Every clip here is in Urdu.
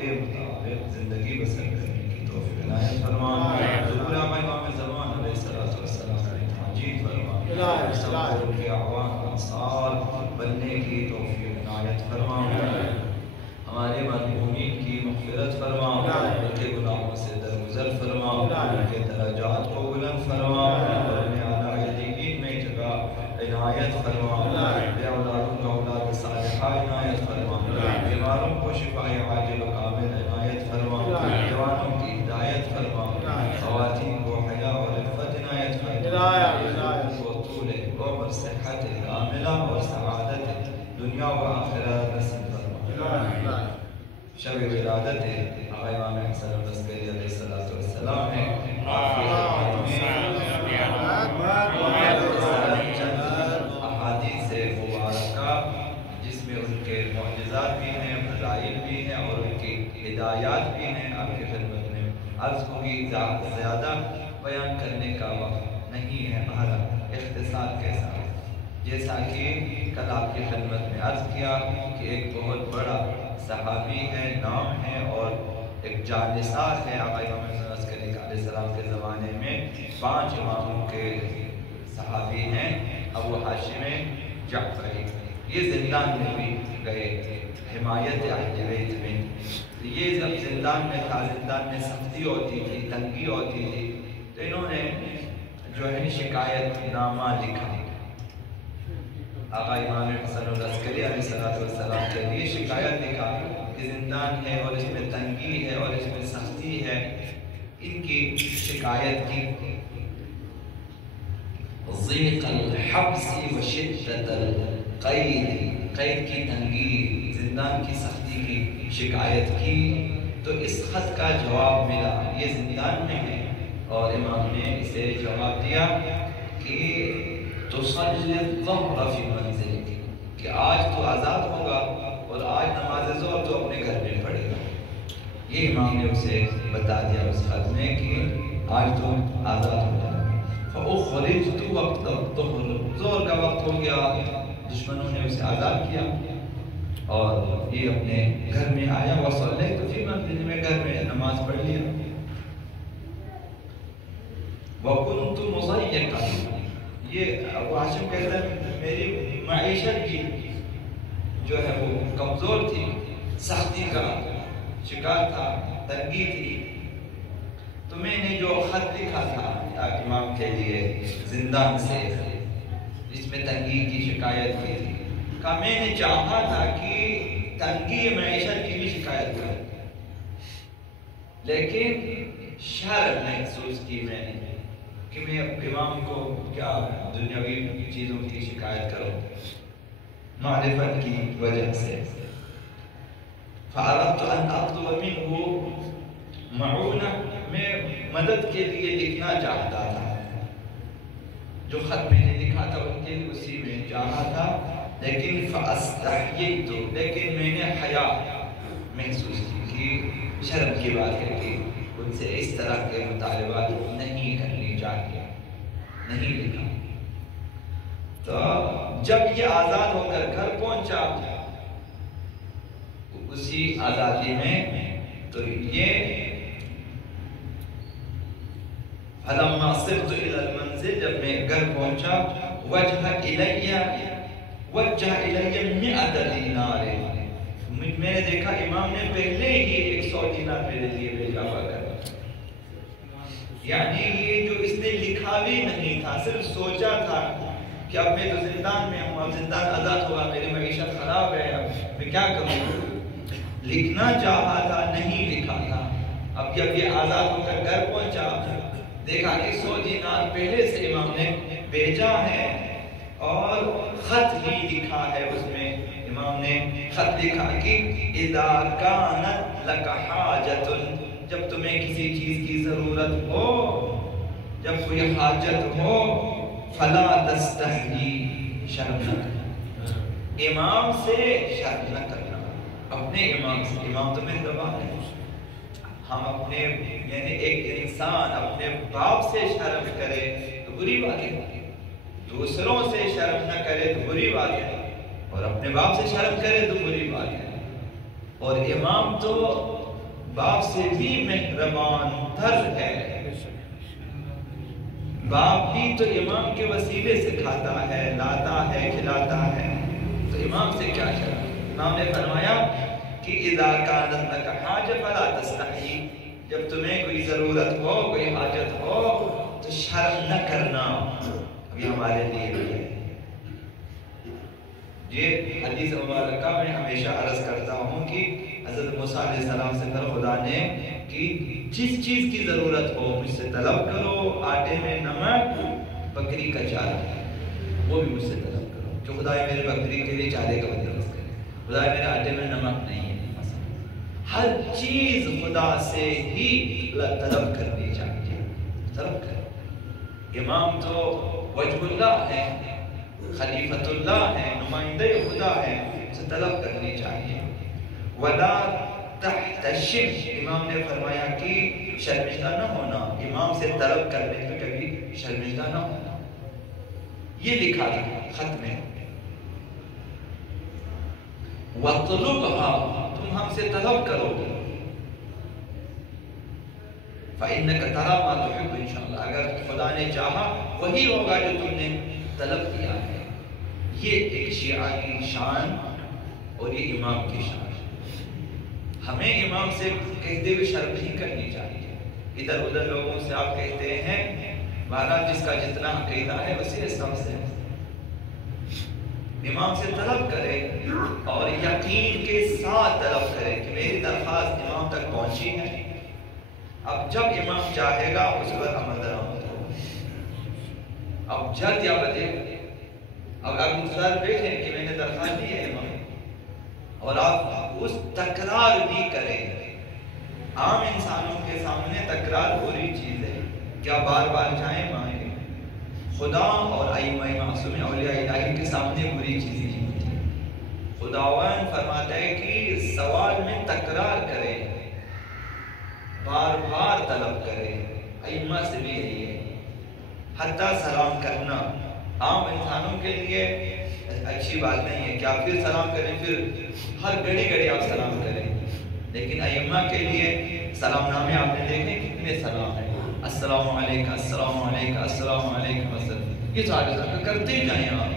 کے مطابق زندگی بسر کرنے کی توفیق عنایت فرما. ظہور آقا امام زمان علیہ السلام تمجید فرما. سب کے اعوان انصار بننے کی توفیق عنایت فرما. ہمارے مرحومین کی مغفرت فرما. ان کے گناہوں سے درگزر فرما. ان کے درجات کو بلند فرما. اور انہیں اعلیٰ علیین میں جگہ عنایت فرما. بے اولادوں کا اولاد صالحہ عنایت فرما. بیماروں کو شفاء عاجل و کامل عنایت فرما. جوانوں کی ہدایت فرما. خواتین کو حیا اور عفت عنایت فرما. کو طول عمر صحت کاملہ اور سعادت دنیا و آخرت نصیب فرما. شب ولادت آقا امام حسن العسکری علیہ السلام ہے. احادیث مبارکہ جس میں ان کے معجزات بھی ہیں، فضائل بھی ہیں اور ان کی ہدایات بھی ہیں، آپ کی خدمت میں عرض ہوگی. زیادہ بیان کرنے کا وقت نہیں ہے، بہرحال اختصار کے ساتھ جیسا کہ کل آپ کی خدمت میں عرض کیا کہ ایک بہت بڑا صحابی ہے، نام ہے اور ایک جانثار ہے. آقا امام حسن عسکری علیہ السلام کے زمانے میں 5 اماموں کے صحابی ہیں. ابو ہاشم جعفری یہ زندان میں بھی گئے حمایت اہل بیت میں. یہ جب زندان میں تھا، زندان میں سختی ہوتی تھی، تنگی ہوتی تھی، تو انہوں نے جو ہے شکایت نامہ لکھا آقا امام حسن العسکری علیہ السلام کے لیے. شکایت لکھا کہ زندان ہے اور اس میں تنگی ہے اور اس میں سختی ہے. ان کی شکایت کی ضیق الحبس و شدت القید، قید کی تنگی، زندان کی سختی کی شکایت کی. تو اس خط کا جواب ملا. یہ زندان میں ہے اور امام نے اسے جواب دیا کہ تصلی الظہر فی منزلک، کہ آج تو آزاد ہوگا اور آج نماز ظہر تو اپنے گھر میں پڑھے گا. یہ امام نے اسے بتا دیا اس خط میں کہ آج تو آزاد ہو جائے. فاخرجت وقت الظہر، ظہر کا وقت ہو گیا، دشمنوں نے اسے آزاد کیا اور یہ اپنے گھر میں آیا. وصلیت فی منزل، میں گھر میں نماز پڑھ لیا. وکنت مضیقا، یہ ابو ہاشم کہتا ہے میری معیشت کی جو ہے وہ کمزور تھی، سختی کا شکار تھا، تنگی تھی. تو میں نے جو خط لکھا تھا امام کے لیے زندان سے، جس میں تنگی کی شکایت کی تھی، کہ میں نے چاہا تھا کہ تنگی معیشت کی بھی شکایت کروں، لیکن شرم محسوس کی میں نے کہ میں امام کو کیا دنیاوی چیزوں کی شکایت کروں معرفت کی وجہ سے. فَأَرَدْتُ أَنْ أَطْلُبَ مِنْهُ مَعُونَةً، میں مدد کے لیے لکھنا چاہتا تھا. جو خط میں نے لکھا تھا ان کے لیے اسی میں چاہا تھا، لیکن فَأَسْتَحْيِيتُ، لیکن میں نے حیا محسوس کی کہ شرم کی بات ہے کہ ان سے اس طرح کے مطالبات نہیں کرنی چاہیے، نہیں لکھا. تو جب یہ آزاد ہو کر گھر پہنچا اسی آزادی میں، تو یہ فلما صرت الى المنزل، جب میں گھر پہنچا، وجہ الی 100 دینار، میں نے دیکھا امام نے پہلے ہی 100 دینار میرے لیے بھیجا ہوا کر. یعنی یہ جو اس نے لکھا بھی نہیں تھا، صرف سوچا تھا کہ اب میں تو زندان میں ہوں، اب زندان آزاد ہوگا، میری معیشت خراب ہے، اب میں کیا کروں. لکھنا چاہا تھا، نہیں لکھا تھا. اب جب یہ آزاد ہو کر گھر پہنچا، دیکھا کہ 100 دینار پہلے سے امام نے بھیجا ہے اور خط بھی لکھا ہے. اس میں امام نے خط لکھا کہ اذا كانت لك حاجة، جب تمہیں کسی چیز کی ضرورت ہو، جب کوئی حاجت ہو، فلا تستحی، شرم نہ کرنا، امام سے شرم نہ کرنا. اپنے امام سے، امام تو میرے زبان ہے. ہم اپنے یعنی ایک انسان اپنے باپ سے شرم کرے تو بری بات ہے، دوسروں سے شرم نہ کرے تو بری بات ہے، اور اپنے باپ سے شرم کرے تو بری بات ہے. اور امام تو باپ سے بھی مہربان تر ہے۔ باپ بھی تو امام کے وسیلے سے کھاتا ہے، لاتا ہے، کھلاتا ہے، تو امام سے کیا شرم؟ امام نے فرمایا کہ اذا کانت لک حاجہ فلا تستحی، جب تمہیں کوئی ضرورت ہو، کوئی حاجت ہو تو شرم نہ کرنا۔ ابھی ہمارے لیے بھی ہے یہ حدیث مبارکہ میں ہمیشہ عرض کرتا ہوں کہ حضرت موسیٰ علیہ السلام سے کہا خدا نے کہ جس چیز کی ضرورت ہو مجھ سے طلب کرو، آٹے میں نمک، بکری کا چارہ وہ بھی مجھ سے طلب کرو، جو خدا میرے بکری کے لیے چارے کا بندوبست کرے، خدا میرے آٹے میں نمک نہیں ہے، ہر چیز خدا سے ہی طلب کرنی چاہیے، طلب کرے۔ امام تو وجہ اللہ ہے، خلیفۃ اللہ ہے، نمائندہ خدا ہے، اسے طلب کرنی چاہیے۔ وَلَا تَحْتَشِمْ، امام نے فرمایا کہ شرمندہ نہ ہونا، امام سے طلب کرنے میں کبھی شرمندہ نہ ہونا۔ یہ لکھا تھا خط میں، وَطْلُبْهَا، تم ہم سے طلب کرو گے، فَإِنَّكَ تَرَى مَا تُحِبُّ انشاءاللہ، اگر خدا نے چاہا وہی ہوگا جو تم نے طلب کیا ہے۔ یہ ایک شیعہ کی شان اور یہ امام کی شان ہے۔ ہمیں امام سے کہتے ہوئے شرم نہیں کرنی چاہیے۔ ادھر ادھر لوگوں سے آپ کہتے ہیں مہاراج جس کا جتنا عقیدہ ہے اسی حساب سے امام سے طلب کرے اور یقین کے ساتھ طلب کرے کہ میری درخواست امام تک پہنچی ہے، اب جب امام چاہے گا اس پر عمل درآمد ہوگا۔ اب جلد یا بدے اب آپ انتظار بیٹھیں کہ میں نے درخواست دی ہے امام، اور آپ اس تکرار بھی کریں۔ عام انسانوں کے سامنے تکرار بری چیز ہے، کیا بار بار جائیں مانگیں؟ خدا اور ائمہ معصوم اولیاء الہی کے سامنے بری چیز نہیں ہوتی۔ خداوند فرماتا ہے کہ سوال میں تکرار کریں، بار بار طلب کریں۔ ائمہ سے بھی یہی ہے، حتیٰ سلام کرنا عام انسانوں کے لیے اچھی بات نہیں ہے کہ آپ پھر سلام کریں، پھر ہر گھڑی گھڑی آپ سلام کریں، لیکن ائمہ کے لیے سلام نامے آپ نے دیکھیں کتنے سلام ہیں، السلام علیکم، السلام علیکم، السلام علیکم وسلم، یہ سارے سلام کرتے ہی جائیں آپ۔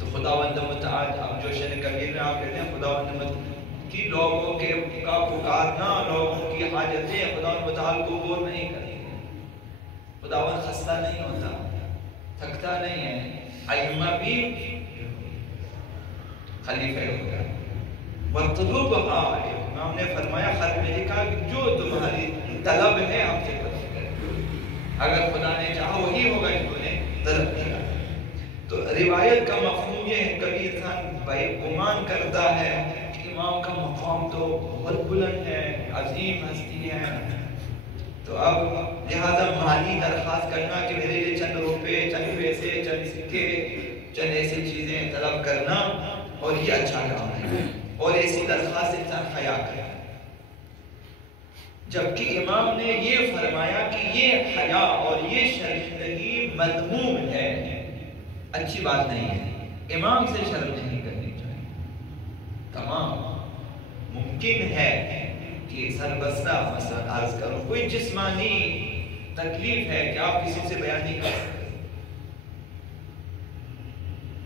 تو خداوند متعال اب جو شن کبیر میں آپ کہتے ہیں خداوند متعال کی لوگوں کے کا پکارنا، لوگوں کی حاجتیں خداوند متعال کو غور نہیں کرتی۔ خداوند خستہ نہیں ہوتا، تھکتا نہیں ہے۔ ائمہ بھی خلیفہ ہوگا۔ وَطْلُبْهَا، امام نے فرمایا خط میں لکھا کہ جو تمہاری طلب ہے ہم سے طلب کریں، اگر خدا نے چاہا وہی ہوگا جو نے طلب کیا۔ تو روایت کا مفہوم یہ ہے، کبھی انسان گمان کرتا ہے کہ امام کا مقام تو بہت بلند ہے، عظیم ہستی ہے، تو اب لہذا مالی درخواست کرنا کہ میرے لیے چند روپے، چند پیسے، چند سکے، چند ایسی چیزیں طلب کرنا، اور یہ اچھا کام ہے، اور ایسی درخواست انسان حیا کرے۔ جبکہ امام نے یہ فرمایا کہ یہ حیا اور یہ شرمندگی مذموم ہے، اچھی بات نہیں ہے، امام سے شرم نہیں کرنی چاہیے۔ تمام ممکن ہے کہ سربستہ مثلا عرض کرو کوئی جسمانی تکلیف ہے کہ آپ کسی سے بیان نہیں کر سکتے،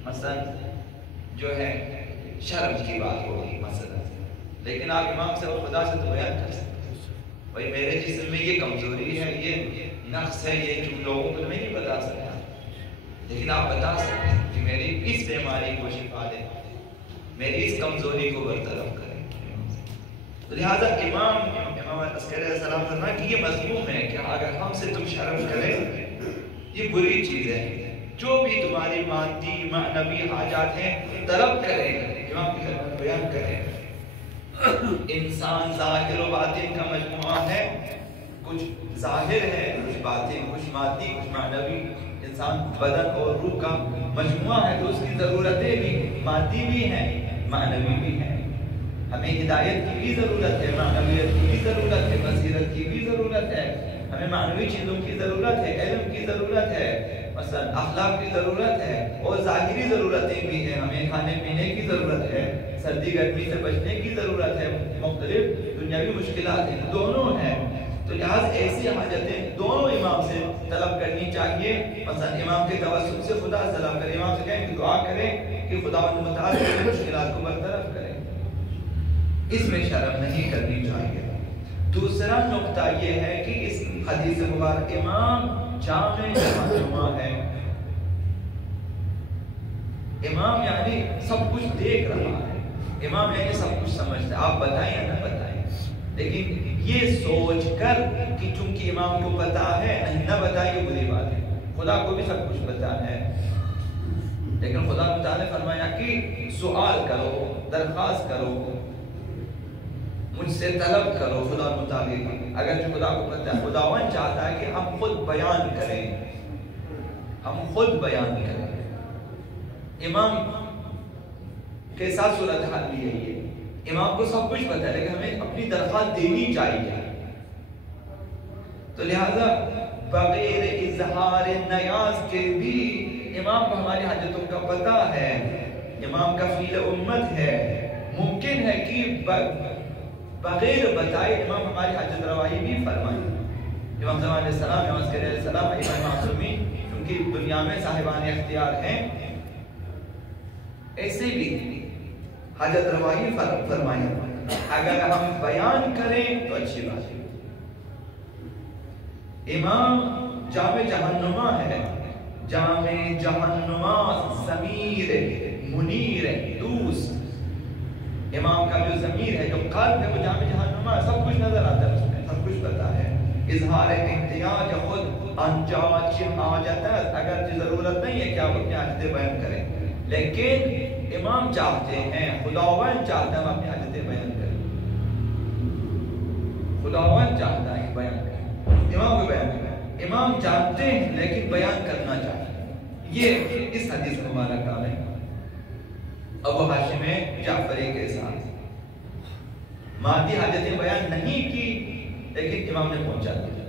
مثلا جو ہے شرم کی بات ہوگی مثلا، لیکن آپ امام سے اور خدا سے تو بیان کر سکتے بھائی میرے جسم میں یہ کمزوری ہے، یہ نقص ہے، یہ جو لوگوں کو میں نہیں بتا سکتا، لیکن آپ بتا سکتے ہیں کہ میری اس بیماری کو شفا دے، میری اس کمزوری کو برطرف کریں۔ تو لہذا امام عسکری علیہ السلام فرمایا کہ یہ مذموم ہے کہ اگر ہم سے تم شرم کریں یہ بری چیز ہے، جو بھی تمہاری مادی معنوی حاجات ہیں طلب کریں، امام کی خدمت بیان کریں۔ انسان ظاہر و باطن کا مجموعہ ہے، کچھ ظاہر ہے، کچھ باطن، کچھ مادی، کچھ معنوی، انسان بدن اور روح کا مجموعہ ہے، تو اس کی ضرورتیں بھی مادی بھی ہیں، معنوی بھی ہیں۔ ہمیں ہدایت کی بھی ضرورت ہے، معنویت کی بھی ضرورت ہے، بصیرت کی بھی ضرورت ہے، ہمیں معنوی چیزوں کی ضرورت ہے، علم کی ضرورت ہے، مثلا اخلاق کی ضرورت ہے، اور ظاہری ضرورتیں بھی ہیں، ہمیں کھانے پینے کی ضرورت ہے، سردی گرمی سے بچنے کی ضرورت دنیاوی مشکلات ہیں، دونوں ہیں، تو لہٰذا ایسی حاجتیں دونوں امام سے طلب کرنی چاہیے۔ مثلا امام کے توسط سے خدا سے طلب کریں، امام سے کہیں کہ دعا کریں کہ خدا متعال مشکلات کو برطرف کریں، اس میں شرم نہیں کرنی چاہیے۔ دوسرا نقطہ یہ ہے کہ اس حدیث مبارک امام جامع جہنما ہے، امام یعنی سب کچھ دیکھ رہا ہے، امام یعنی سب کچھ سمجھتا ہے، آپ بتائیں یا نہ بتائیں، لیکن یہ سوچ کر کہ چونکہ امام کو پتا ہے نہ بتائیں یہ بری بات ہے، خدا کو بھی سب کچھ پتا ہے، لیکن خدا تعالیٰ نے فرمایا کہ سوال کرو، درخواست کرو، مجھ سے طلب کرو خدا مطابق، اگر جو خدا کو پتہ ہے، خداوند چاہتا ہے کہ ہم خود بیان کریں، ہم خود بیان کریں۔ امام کے ساتھ صورتحال بھی یہی ہے، امام کو سب کچھ پتہ ہے لیکن ہمیں اپنی درخواست دینی چاہیے، تو لہذا بغیر اظہار نیاز کے بھی امام کو ہماری حاجتوں کا پتہ ہے، امام کفیل امت ہے، ممکن ہے کہ بغیر بتائے امام ہماری حاجت روائی بھی فرمائیں۔ امام زمان علیہ السلام، امام عسکری علیہ السلام، امام معصومین کیونکہ دنیا میں صاحبان اختیار ہیں، ایسے بھی حاجت روائی فرمائیں، اگر ہم بیان کریں تو اچھی بات ہے۔ امام جامع جہنما ہے، جامع جہنما ضمیر منیر دوست، امام کا جو ضمیر ہے، جو قلب ہے، وہ جامع جہنما، سب کچھ نظر آتا ہے اس میں، سب کچھ پتا ہے۔ اظہار احتیاج خود انجاج حاجت، اگر ضرورت نہیں ہے کہ آپ اپنی حاجتیں بیان کریں، لیکن امام چاہتے ہیں، خداوند چاہتا ہے ہم اپنی حاجتیں بیان کریں، خداوند چاہتا ہے کہ بیان کریں، امام کو بیان کریں، امام چاہتے ہیں لیکن بیان کرنا چاہتے ہیں۔ یہ اس حدیث مبارکہ میں ابو ہاشم جعفری کے ساتھ مادی حاجتیں بیان نہیں کی لیکن امام نے پہنچا دیا،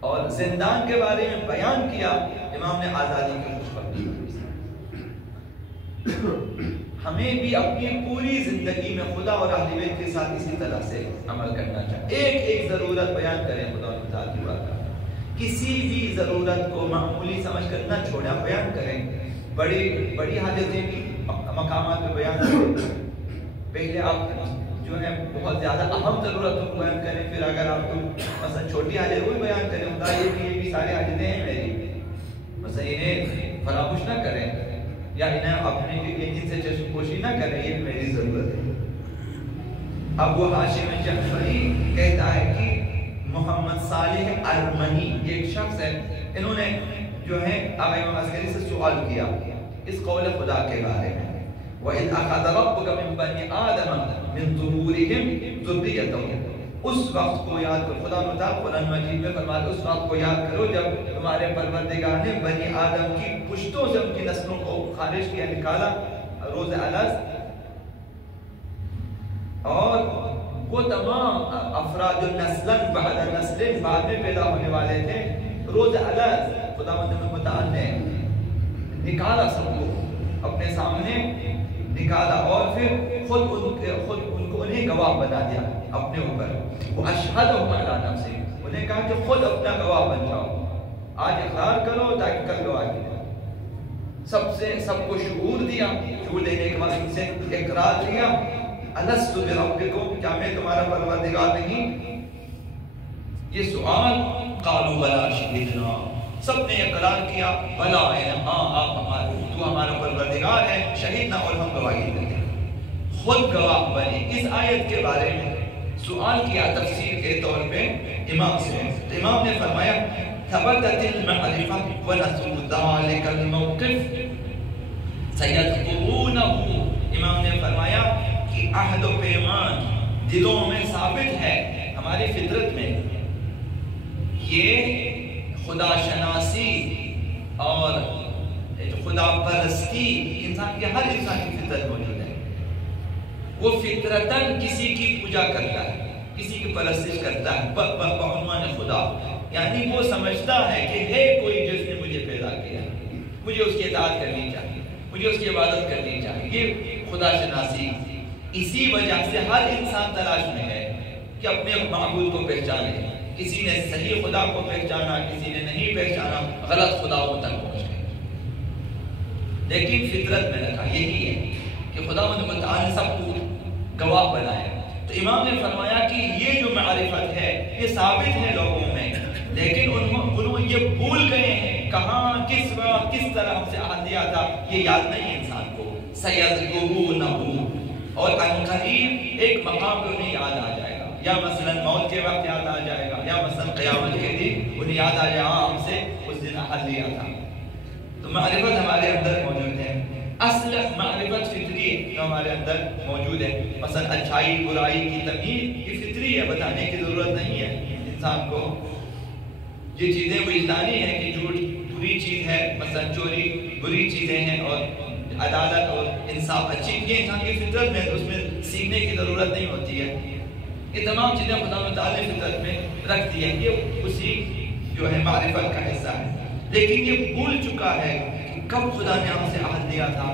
اور زندان کے بارے میں بیان کیا، امام نے آزادی کی خوشخبری دی۔ ہمیں بھی اپنی پوری زندگی میں خدا اور اہل بیت کے ساتھ اسی طرح سے عمل کرنا چاہیے، ایک ایک ضرورت بیان کریں خدا تعالیٰ کی بات، کسی بھی ضرورت کو معمولی سمجھ کر نہ چھوڑیں، بیان کریں، بڑی حاجتیں بھی مقامات پہ بیان کریں، پہلے آپ جو ہے بہت زیادہ اہم ضرورتوں کو بیان کریں، پھر اگر آپ کو مثلا چھوٹی حاجت وہ بیان کریں، خدا یہ بھی ساری حاجتیں ہیں میری، مثلا انہیں فراموش نہ کریں، یا انہیں اپنے ان سے چشم پوشی نہ کریں، یہ میری ضرورت ہے۔ ابو ہاشم جعفری کہتا ہے کہ محمد صالح ارمنی یہ ایک شخص ہے، انہوں نے جو ہے آقا امام عسکری سے سوال کیا اس قول خدا کے بارے میں، وَإِذْ أَخَذَ رَبُّكَ مِنْ بَنِي آدَمَ مِنْ ظُهُورِهِمْ ذُرِّيَّتَهُمْ، اس وقت کو یاد کرو، خدا مطابق قرآن مجید میں فرماتا ہے اس وقت کو یاد کرو جب تمہارے پروردگار نے بنی آدم کی پشتوں سے ان کی نسلوں کو خارج کیا، نکالا روز الست، اور وہ تمام افراد جو نسلاً بعد نسلیں بعد میں پیدا ہونے والے تھے، روز الست خداوند متعال نے نکالا، سب کو اپنے سامنے نکالا، اور پھر خود ان کو انہیں گواہ بنا دیا اپنے اوپر، وہ اشہدہم علی نفسہ، انہیں کہا کہ خود اپنا گواہ بن جاؤ، آج اقرار کرو تاکہ کل گواہ کی، سب کو شعور دیا، شعور دینے کے بعد ان سے اقرار کیا، الست بربکم، کیا میں تمہارا پروردگار نہیں؟ یہ سوال، قالوا بلا شہدنا، سب نے اقرار کیا، بلا ہاں آپ تو ہمارا پروردگار ہے، شہید نہ، اور ہم گواہی دیں، خود گواہ بنے۔ اس آیت کے بارے میں سوال کیا تفسیر کے طور پہ امام سے، تو امام نے فرمایا ثبتت المعرفہ ونسوا ذلك الموقف سیذکرونہ، امام نے فرمایا کہ عہد و پیمان دلوں میں ثابت ہے، ہماری فطرت میں یہ خدا شناسی اور خدا پرستی انسان کے ہر انسان کی فطرت موجود ہے، وہ فطرتاً کسی کی پوجا کرتا ہے، کسی کی پرستش کرتا ہے بعنوان خدا، یعنی وہ سمجھتا ہے کہ ہے کوئی جس نے مجھے پیدا کیا، مجھے اس کی اطاعت کرنی چاہیے، مجھے اس کی عبادت کرنی چاہیے، یہ خدا شناسی، اسی وجہ سے ہر انسان تلاش میں ہے کہ اپنے معبود کو پہچانے. کسی نے صحیح خدا کو پہچانا, کسی نے نہیں پہچانا, غلط خداؤں تک پہنچ گئے. لیکن فطرت میں رکھا یہی ہے کہ خداوند متعال نے سب کو گواہ بنایا. تو امام نے فرمایا کہ یہ جو معرفت ہے یہ ثابت ہے لوگوں میں, لیکن انہوں یہ بھول گئے ہیں کہاں, کس وقت, کس طرح ہم سے عہد لیا تھا, یہ یاد نہیں ہے انسان کو. سَيَذْكُرُونَهُ, اور عنقریب ایک مقام پہ انہیں یاد آ جائے گا, یا مثلا موت کے وقت یاد آ جائے گا, یا مثلا قیامت کے دن انہیں یاد آ جائے ہاں ہم سے اس دن عہد لیا تھا. تو معرفت ہمارے اندر موجود ہے. اصل معرفت فطری جو ہمارے اندر موجود ہے. مثلا اچھائی برائی کی تمیز یہ فطری ہے, بتانے کی ضرورت نہیں ہے انسان کو. یہ چیزیں وجدانی ہیں کہ جھوٹ بری چیز ہے, مثلا چوری بری چیزیں ہیں, اور عدالت اور انصاف اچھی, یہ انسان کی فطرت میں, اس میں سیکھنے کی ضرورت نہیں ہوتی ہے. یہ تمام چیزیں خدا متعال نے فطرت میں رکھ دی ہیں, یہ اسی جو ہے معرفت کا حصہ ہے. لیکن یہ بھول چکا ہے کہ کب خدا نے ہم سے عہد لیا تھا,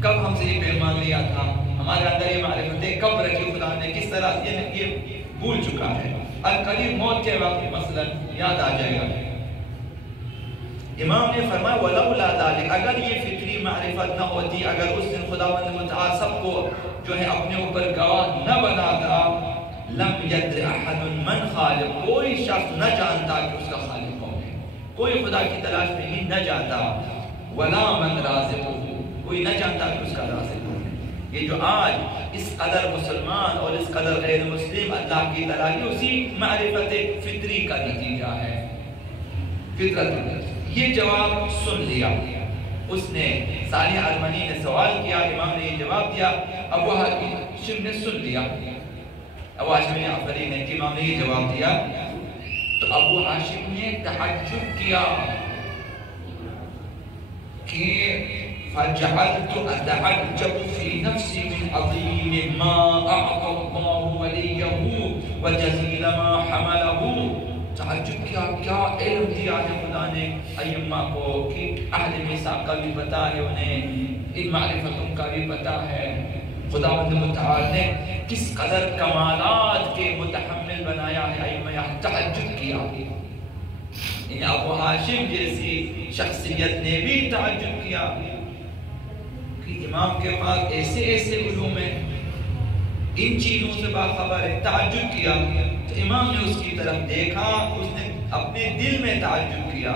کب ہم سے یہ پیمان لیا تھا, ہمارے اندر یہ معرفتیں کب رکھی خدا نے, کس طرح یہ بھول چکا ہے. القریب موت کے وقت مثلا یاد آ جائے گا. امام نے فرمایا وَلَوْلَا ذَلِكَ, اگر یہ فطری معرفت نہ ہوتی, اگر اس دن خداوند متعال سب کو جو ہے اپنے اوپر گواہ نہ بناتا, لَمْ يَدْرِ أَحَدٌ مَنْ خَالِقُ, کوئی شخص نہ جانتا کہ اس کا خالق کون ہے, کوئی خدا کی تلاش میں ہی نہ جاتا. وَلَا مَنْ رَازِقُهُ, کوئی نہ جانتا کہ اس کا رازق کون ہے. یہ جو آج اس قدر مسلمان اور اس قدر غیر مسلم اللہ کی تلاش, اسی معرفت فطری کا نتیجہ ہے. فطرت یہ جواب سن لیا. اس نے صالح ارمنی نے سوال کیا, امام نے یہ جواب دیا, ابو ہاشم نے سن لیا. ابو ہاشم جعفری نے کہ امام نے یہ جواب دیا, تو ابو ہاشم نے تعجب کیا کہ فَجَعَلْتُ أَتَعَجَّبُ فِي نَفْسِي مِنْ عَظِيمِ مَا أَعْطَى اللَّهُ وَلِيَّهُ وَجَزِيلَ مَا حَمَلَهُ. تعجب کیا, کیا علم دیا ہے خدا نے ائمہ کو, کہ اہل میثاق کا بھی پتہ ہے انہیں, ان معرفتوں کا بھی پتہ ہے. خداوند متعال نے کس قدر کمالات کے متحمل بنایا ہے ائمہ. تعجب کیا. ابو ہاشم جیسی شخصیت نے بھی تعجب کیا کہ امام کے پاس ایسے ایسے علوم ہیں, ان چیزوں سے باخبر ہے. تعجب کیا. تو امام نے اس کی طرف دیکھا, اس نے اپنے دل میں تعجب کیا.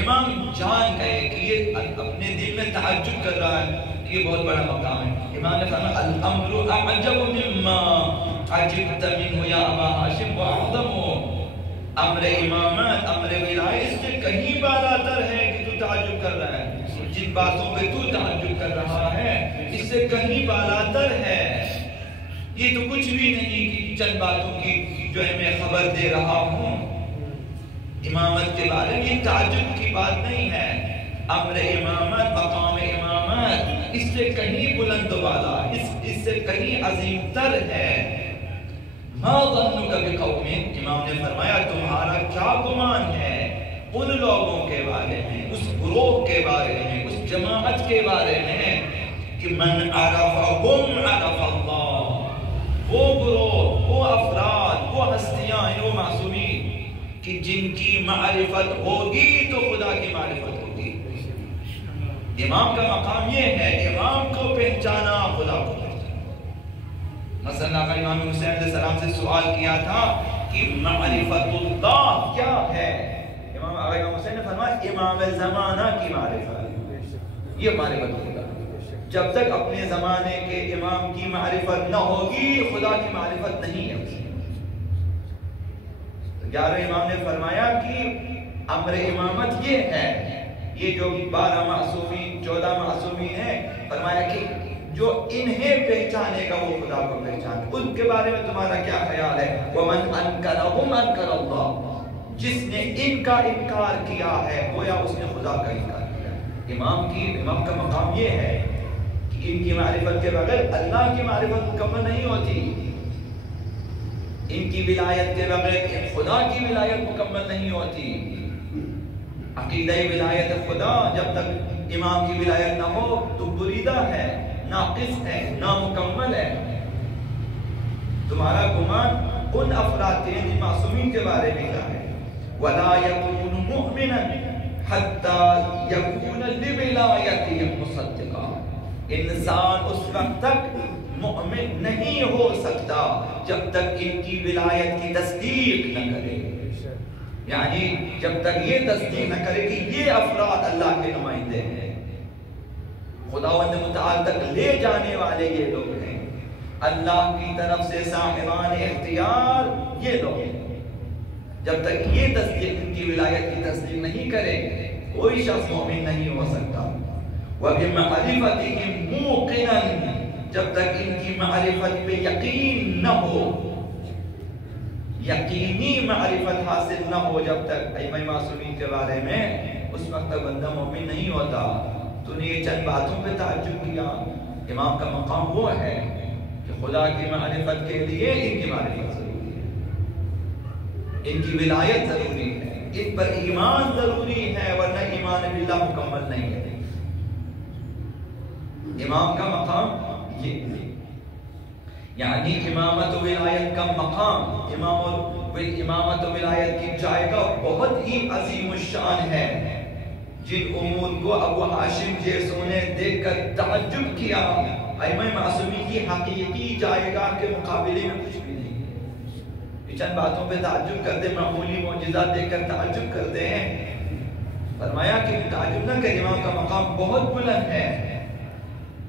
امام جان گئے کہ یہ اپنے دل میں تعجب کر رہا ہے کہ یہ بہت بڑا مقام ہے. امام نے فرمایا الامر اعجب مما عجبت منه یا ابا ہاشم واعظم. امر امامت, امر ولایت اس سے کہیں بالا تر ہے کہ تو تعجب کر رہا ہے. جن باتوں پہ تو تعجب کر رہا ہے اس سے کہیں بالا تر ہے. یہ تو کچھ بھی نہیں کہ چند باتوں کی جو ہے میں خبر دے رہا ہوں امامت کے بارے میں. یہ تعجب کی بات نہیں ہے. امر امامت, مقام امامت اس سے کہیں بلند والا, اس سے کہیں عظیم تر ہے. ما ظنک بقوم, امام نے فرمایا تمہارا کیا گمان ہے ان لوگوں کے بارے میں, اس گروہ کے بارے میں, اس جماعت کے بارے میں کہ من عرفهم عرف اللہ. وہ گروہ, وہ افراد, وہ ہستیاں, وہ معصومین کہ جن کی معرفت ہوگی تو خدا کی معرفت ہوگی. امام کا مقام یہ ہے, امام کو پہچانا, خدا کو پہچانا. مثلا آقا امام حسین علیہ السلام سے سوال کیا تھا کہ معرفت اللہ کیا ہے. امام حسین نے فرمایا امام زمانہ کی معرفت, یہ معرفت ہوگا. جب تک اپنے زمانے کے امام کی معرفت نہ ہوگی خدا کی معرفت نہیں ہے اسے. 11 امام نے فرمایا کہ امر امامت یہ ہے, یہ جو 12 معصومین 14 معصومین ہیں, فرمایا کہ جو انہیں پہچانے گا وہ خدا کو پہچانے. ان کے بارے میں تمہارا کیا خیال ہے؟ وَمَنْ أَنْكَرَهُمْ أَنْكَرَ اللَّهُ, جس نے ان کا انکار کیا ہے گویا اس نے خدا کا انکار کیا. امام کا مقام یہ ہے کہ ان کی معرفت کے بغیر اللہ کی معرفت مکمل نہیں ہوتی. ان کی ولایت کے بغیر خدا کی ولایت مکمل نہیں ہوتی. عقیدہ ولایت خدا جب تک امام کی ولایت نہ ہو تو بریدہ ہے, ناقص ہے, نامکمل ہے. تو تمہارا گمان ان افراد کے ہیں معصومین کے بارے میں کیا ہے؟ وَلَا يَكُونُ مُؤْمِنًا حَتَّى يَكُونَ لِوِلَایَتِهِ مُصَدِّقًا، انسان اس وقت تک مؤمن نہیں ہو سکتا جب تک ان کی ولایت کی تصدیق نہ کرے، یعنی جب تک یہ تصدیق نہ کرے کہ یہ افراد اللہ کے نمائندے ہیں، خداوند متعال تک لے جانے والے یہ لوگ ہیں، اللہ کی طرف سے صاحبان اختیار یہ لوگ ہیں، جب تک یہ تصدیق ان کی ولایت کی تصدیق نہیں کرے کوئی شخص مومن نہیں ہو سکتا۔ وَبِمَعْرِفَتِهِمْ مُوقِنًا، جب تک ان کی معرفت پہ یقین نہ ہو، یقینی معرفت حاصل نہ ہو جب تک ائمہ معصومین کے بارے میں، اس وقت تک بندہ مومن نہیں ہوتا۔ تو نے یہ چند باتوں پہ تعجب کیا، امام کا مقام وہ ہے کہ خدا کی معرفت کے لیے ان کی معرفت ضروری ہے، ان کی ولایت ضروری ہے، ان پر ایمان ضروری ہے، ورنہ ایمان باللہ مکمل نہیں ہے۔ امام کا مقام یہ، یعنی امامت و ولایت کا مقام، امامت و ولایت کی جائگہ بہت ہی عظیم الشان ہے، جن امور کو ابو ہاشم جیسوں نے دیکھ کر تعجب کیا، ائمہ معصومین کی حقیقی جائگہ کے مقابلے میں کچھ بھی نہیں ہے۔ چند باتوں پہ تعجب کرتے، معمولی معجزات دیکھ کر تعجب کرتے ہیں، فرمایا کہ تعجب نہ کہ امام کا مقام بہت بلند ہے،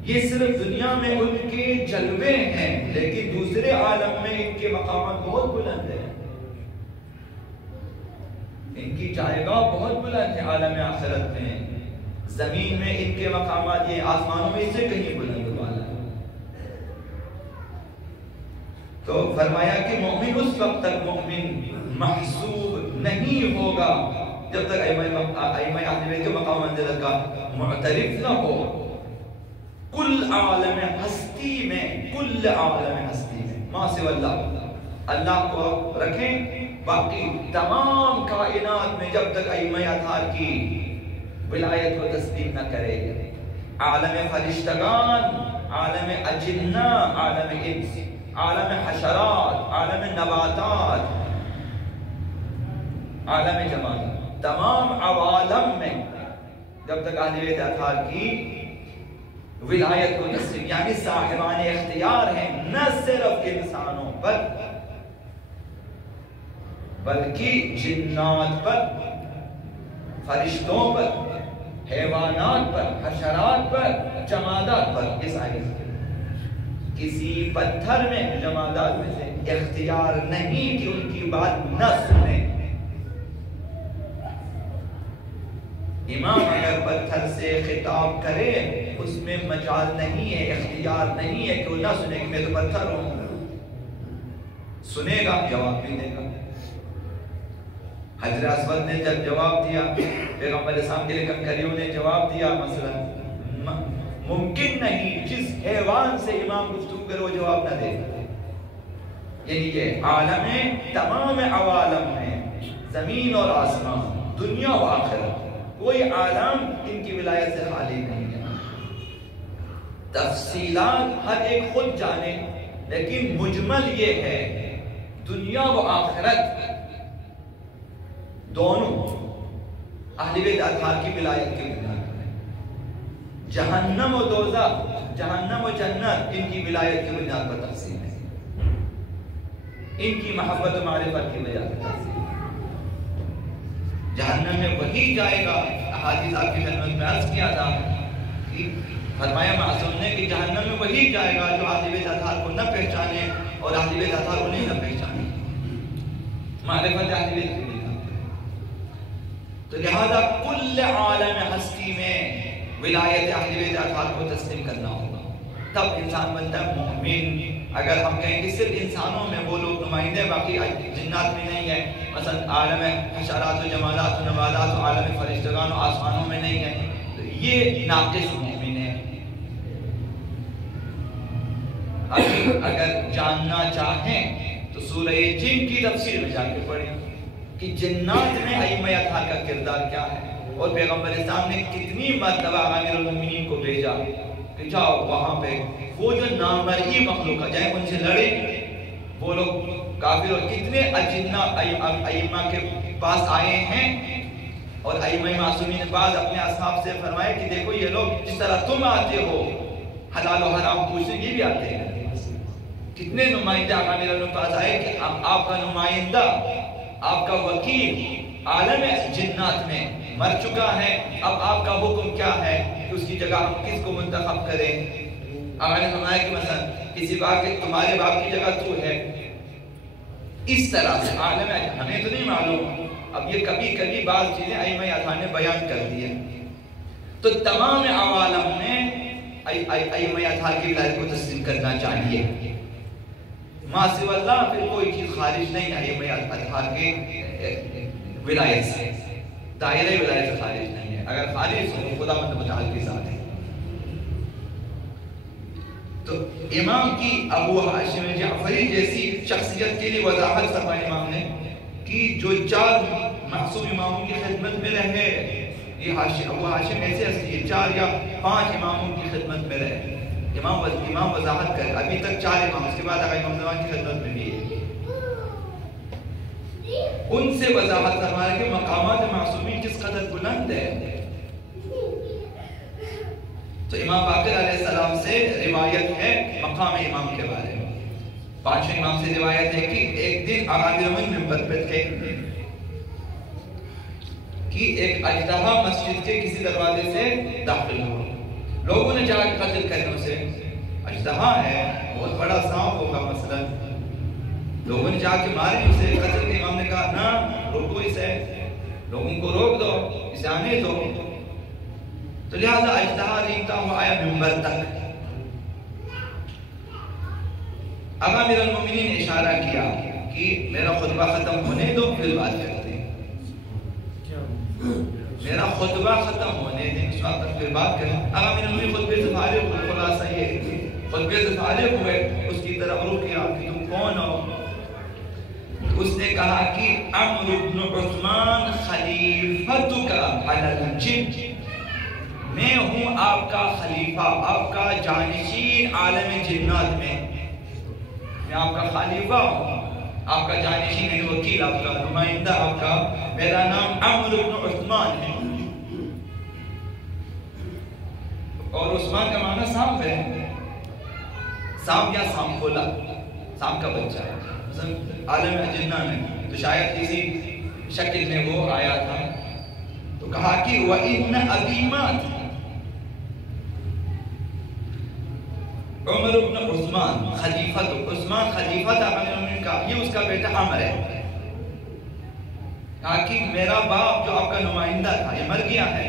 یہ صرف دنیا میں ان کے جلوے ہیں، لیکن دوسرے عالم میں ان کے مقامات بہت بلند ہیں، ان کی جائگہ بہت بلند ہے عالم آخرت میں، زمین میں ان کے مقامات یہ آسمانوں میں اس سے کہیں بلند والا ہے۔ تو فرمایا کہ مومن اس وقت تک مومن محسوب نہیں ہوگا جب تک ائمہ اہل بیت کے مقام منزلت کا معترف نہ ہو۔ کل عالم ہستی میں، کل عالم ہستی میں، ما سوى اللہ، اللہ کو رکھیں، باقی تمام کائنات میں جب تک ائمہ اطہار کی ولایت کو تسلیم نہ کرے، عالم فرشتگان، عالم اجنہ، عالم انس، عالم حشرات، عالم نباتات، عالم جماد، تمام عوالم میں جب تک اہل بیت اطہار کی ولایت کو تسلیم، یعنی صاحبان اختیار ہیں، نہ صرف انسانوں پر بلکہ جنات پر، فرشتوں پر، حیوانات پر، حشرات پر، جمادات پر، یہ ساری کسی پتھر میں جمادات میں سے اختیار نہیں کہ ان کی بات نہ سنیں۔ امام اگر پتھر سے خطاب کرے اس میں مجال نہیں ہے، اختیار نہیں ہے کہ وہ نہ سنے کہ میں تو پتھر ہوں، سنے گا، جواب بھی دے گا۔ حجر اسود نے جب جواب دیا، پیغمبر اسلام کے لیے کنکریوں نے جواب دیا، مثلا ممکن نہیں جس حیوان سے امام گفتگو کرے وہ جواب نہ دے، یعنی یہ عالم تمام عوالم میں، زمین اور آسمان، دنیا و آخرت، کوئی عالم ان کی ولایت سے خالی نہیں ہے۔ تفصیلات ہر ایک خود جانے، لیکن مجمل یہ ہے دنیا و آخرت دونوں اہل بیت اطہار کی ولایت کی بنیاد پر، جہنم و دوزخ، جہنم و جنت ان کی ولایت کی بنیاد پر تقسیم ہے، ان کی محبت و معرفت کی بنیاد پر تقسیم ہے۔ جہنم میں وہی جائے گا، احادیث آپ کی خدمت میں عرض کیا تھا کہ فرمایا معصوم نے کہ جہنم میں وہی جائے گا جو اہل بیت اطہار کو نہ پہچانے اور اہل بیت اطہار کو نہیں نہ پہچانے، معرفت اہل بیت کی بنیاد۔ تو لہذا کل عالم ہستی میں ولایت اہل بیت اطہار کو تسلیم کرنا ہوگا، تب انسان بنتا ہے مومن۔ اگر ہم کہیں کہ صرف انسانوں میں وہ لوگ نمائندے، باقی جنات میں نہیں ہے، مثلا عالم حشرات و جمادات و نباتات و عالم فرشتگان و آسمانوں میں نہیں ہے، تو یہ ناقص مومن ہے۔ اگر جاننا چاہیں تو سورہ جن کی تفسیر میں جا کے پڑھیں کہ جنات میں ائمہ اطہار کا کردار کیا ہے، اور پیغمبر اسلام نے کتنی مرتبہ امیر المومنین کو بھیجا کہ جاؤ وہاں پہ وہ جو نامرئی مخلوق جائیں ان سے لڑیں، وہ لوگ کافر اور کتنے اجنہ ائمہ کے پاس آئے ہیں، اور ائمہ معصومین نے بعض اپنے اصحاب سے فرمایا کہ دیکھو یہ لوگ جس طرح تم آتے ہو حلال و حرام پوچھنے، یہ بھی آتے ہیں۔ کتنے نمائندے آقا میرے نبی پاس آئے کہ آپ کا نمائندہ، آپ کا وکیل عالم جنات میں مر چکا ہے، اب آپ کا حکم کیا ہے کہ اس کی جگہ ہم کس کو منتخب کریں؟ آقا نے فرمایا کہ مثلا کسی باپ کے تمہارے باپ کی جگہ تو ہے، اس طرح سے عالم ہمیں تو نہیں معلوم، اب یہ کبھی کبھی بعض چیزیں ائمہ اذہان نے بیان کر دی ہے، تو تمام عوالم میں ائمہ اذہان کی ولایت کو تسلیم کرنا چاہیے، ما سوا اللہ پھر کوئی چیز خارج نہیں ہے ائمہ اذہان کے ولایت سے، دائرہ ولایت سے خارج نہیں ہے، اگر خارج ہو خدا متعال کے ساتھ ہے۔ تو امام کی ابو ہاشم جعفری جیسی شخصیت کے لیے وضاحت فرمائی امام نے کہ جو 4 معصوم اماموں کی خدمت میں رہے، یہ ابو ہاشم ایسے ہستی ہے 4 یا 5 اماموں کی خدمت میں رہے، امام وضاحت کر ابھی تک 4 امام، اس کے بعد اگر امام زمان کی خدمت میں بھی ہے، ان سے وضاحت فرمایا کہ مقامات معصومین کس قدر بلند ہے۔ تو امام باقر علیہ السلام سے روایت ہے مقام امام کے بارے میں، 5ویں امام سے روایت ہے کہ ایک دن آقا منبر پہ تھے کہ ایک اژدہا مسجد کے کسی دروازے سے داخل ہوا، لوگوں نے جا کے قتل کرنے اسے، اژدہا ہے بہت بڑا سانپ ہوگا مثلا، لوگوں نے جا کے مارے اسے، قتل کے امام نے کہا نہ روکو اسے، لوگوں کو روک دو، اسے آنے دو، تو لہذا اژدہا ریگتا ہوا آیا منبر تک، اب امیر المومنین نے اشارہ کیا کہ میرا خطبہ ختم ہونے دو پھر بات کرتے ہیں، میرا خطبہ ختم ہونے دیں اس وقت پھر بات کریں۔ اب امیر المومنین خطبے سے فارغ ہوئے، خلاصہ یہ خطبے سے فارغ ہوئے، اس کی طرف رخ کیا کہ تم کون ہو؟ اس نے کہا کہ عمرو بن عثمان خلیفتک علی الجن، میں ہوں آپ کا خلیفہ، آپ کا جانشین عالم جنات میں آپ کا خلیفہ ہوں، آپ کا جانشین ہے، وکیل آپ کا، نمائندہ آپ کا، میرا نام عمرو بن عثمان ہے، اور عثمان کا معنی سانپ ہے، سانپ یا سانپ کھولا، سانپ کا بچہ ہے عالم جنہ میں، تو شاید کسی شکل میں وہ آیا تھا، تو کہا کہ وَإِنَّ أَبِي مَاتَ، عمر بن عثمان خلیفہ، عثمان خلیفہ تھا، یہ اس کا بیٹا عمر ہے، کہا کہ میرا باپ جو آپ کا نمائندہ تھا یہ مر گیا ہے،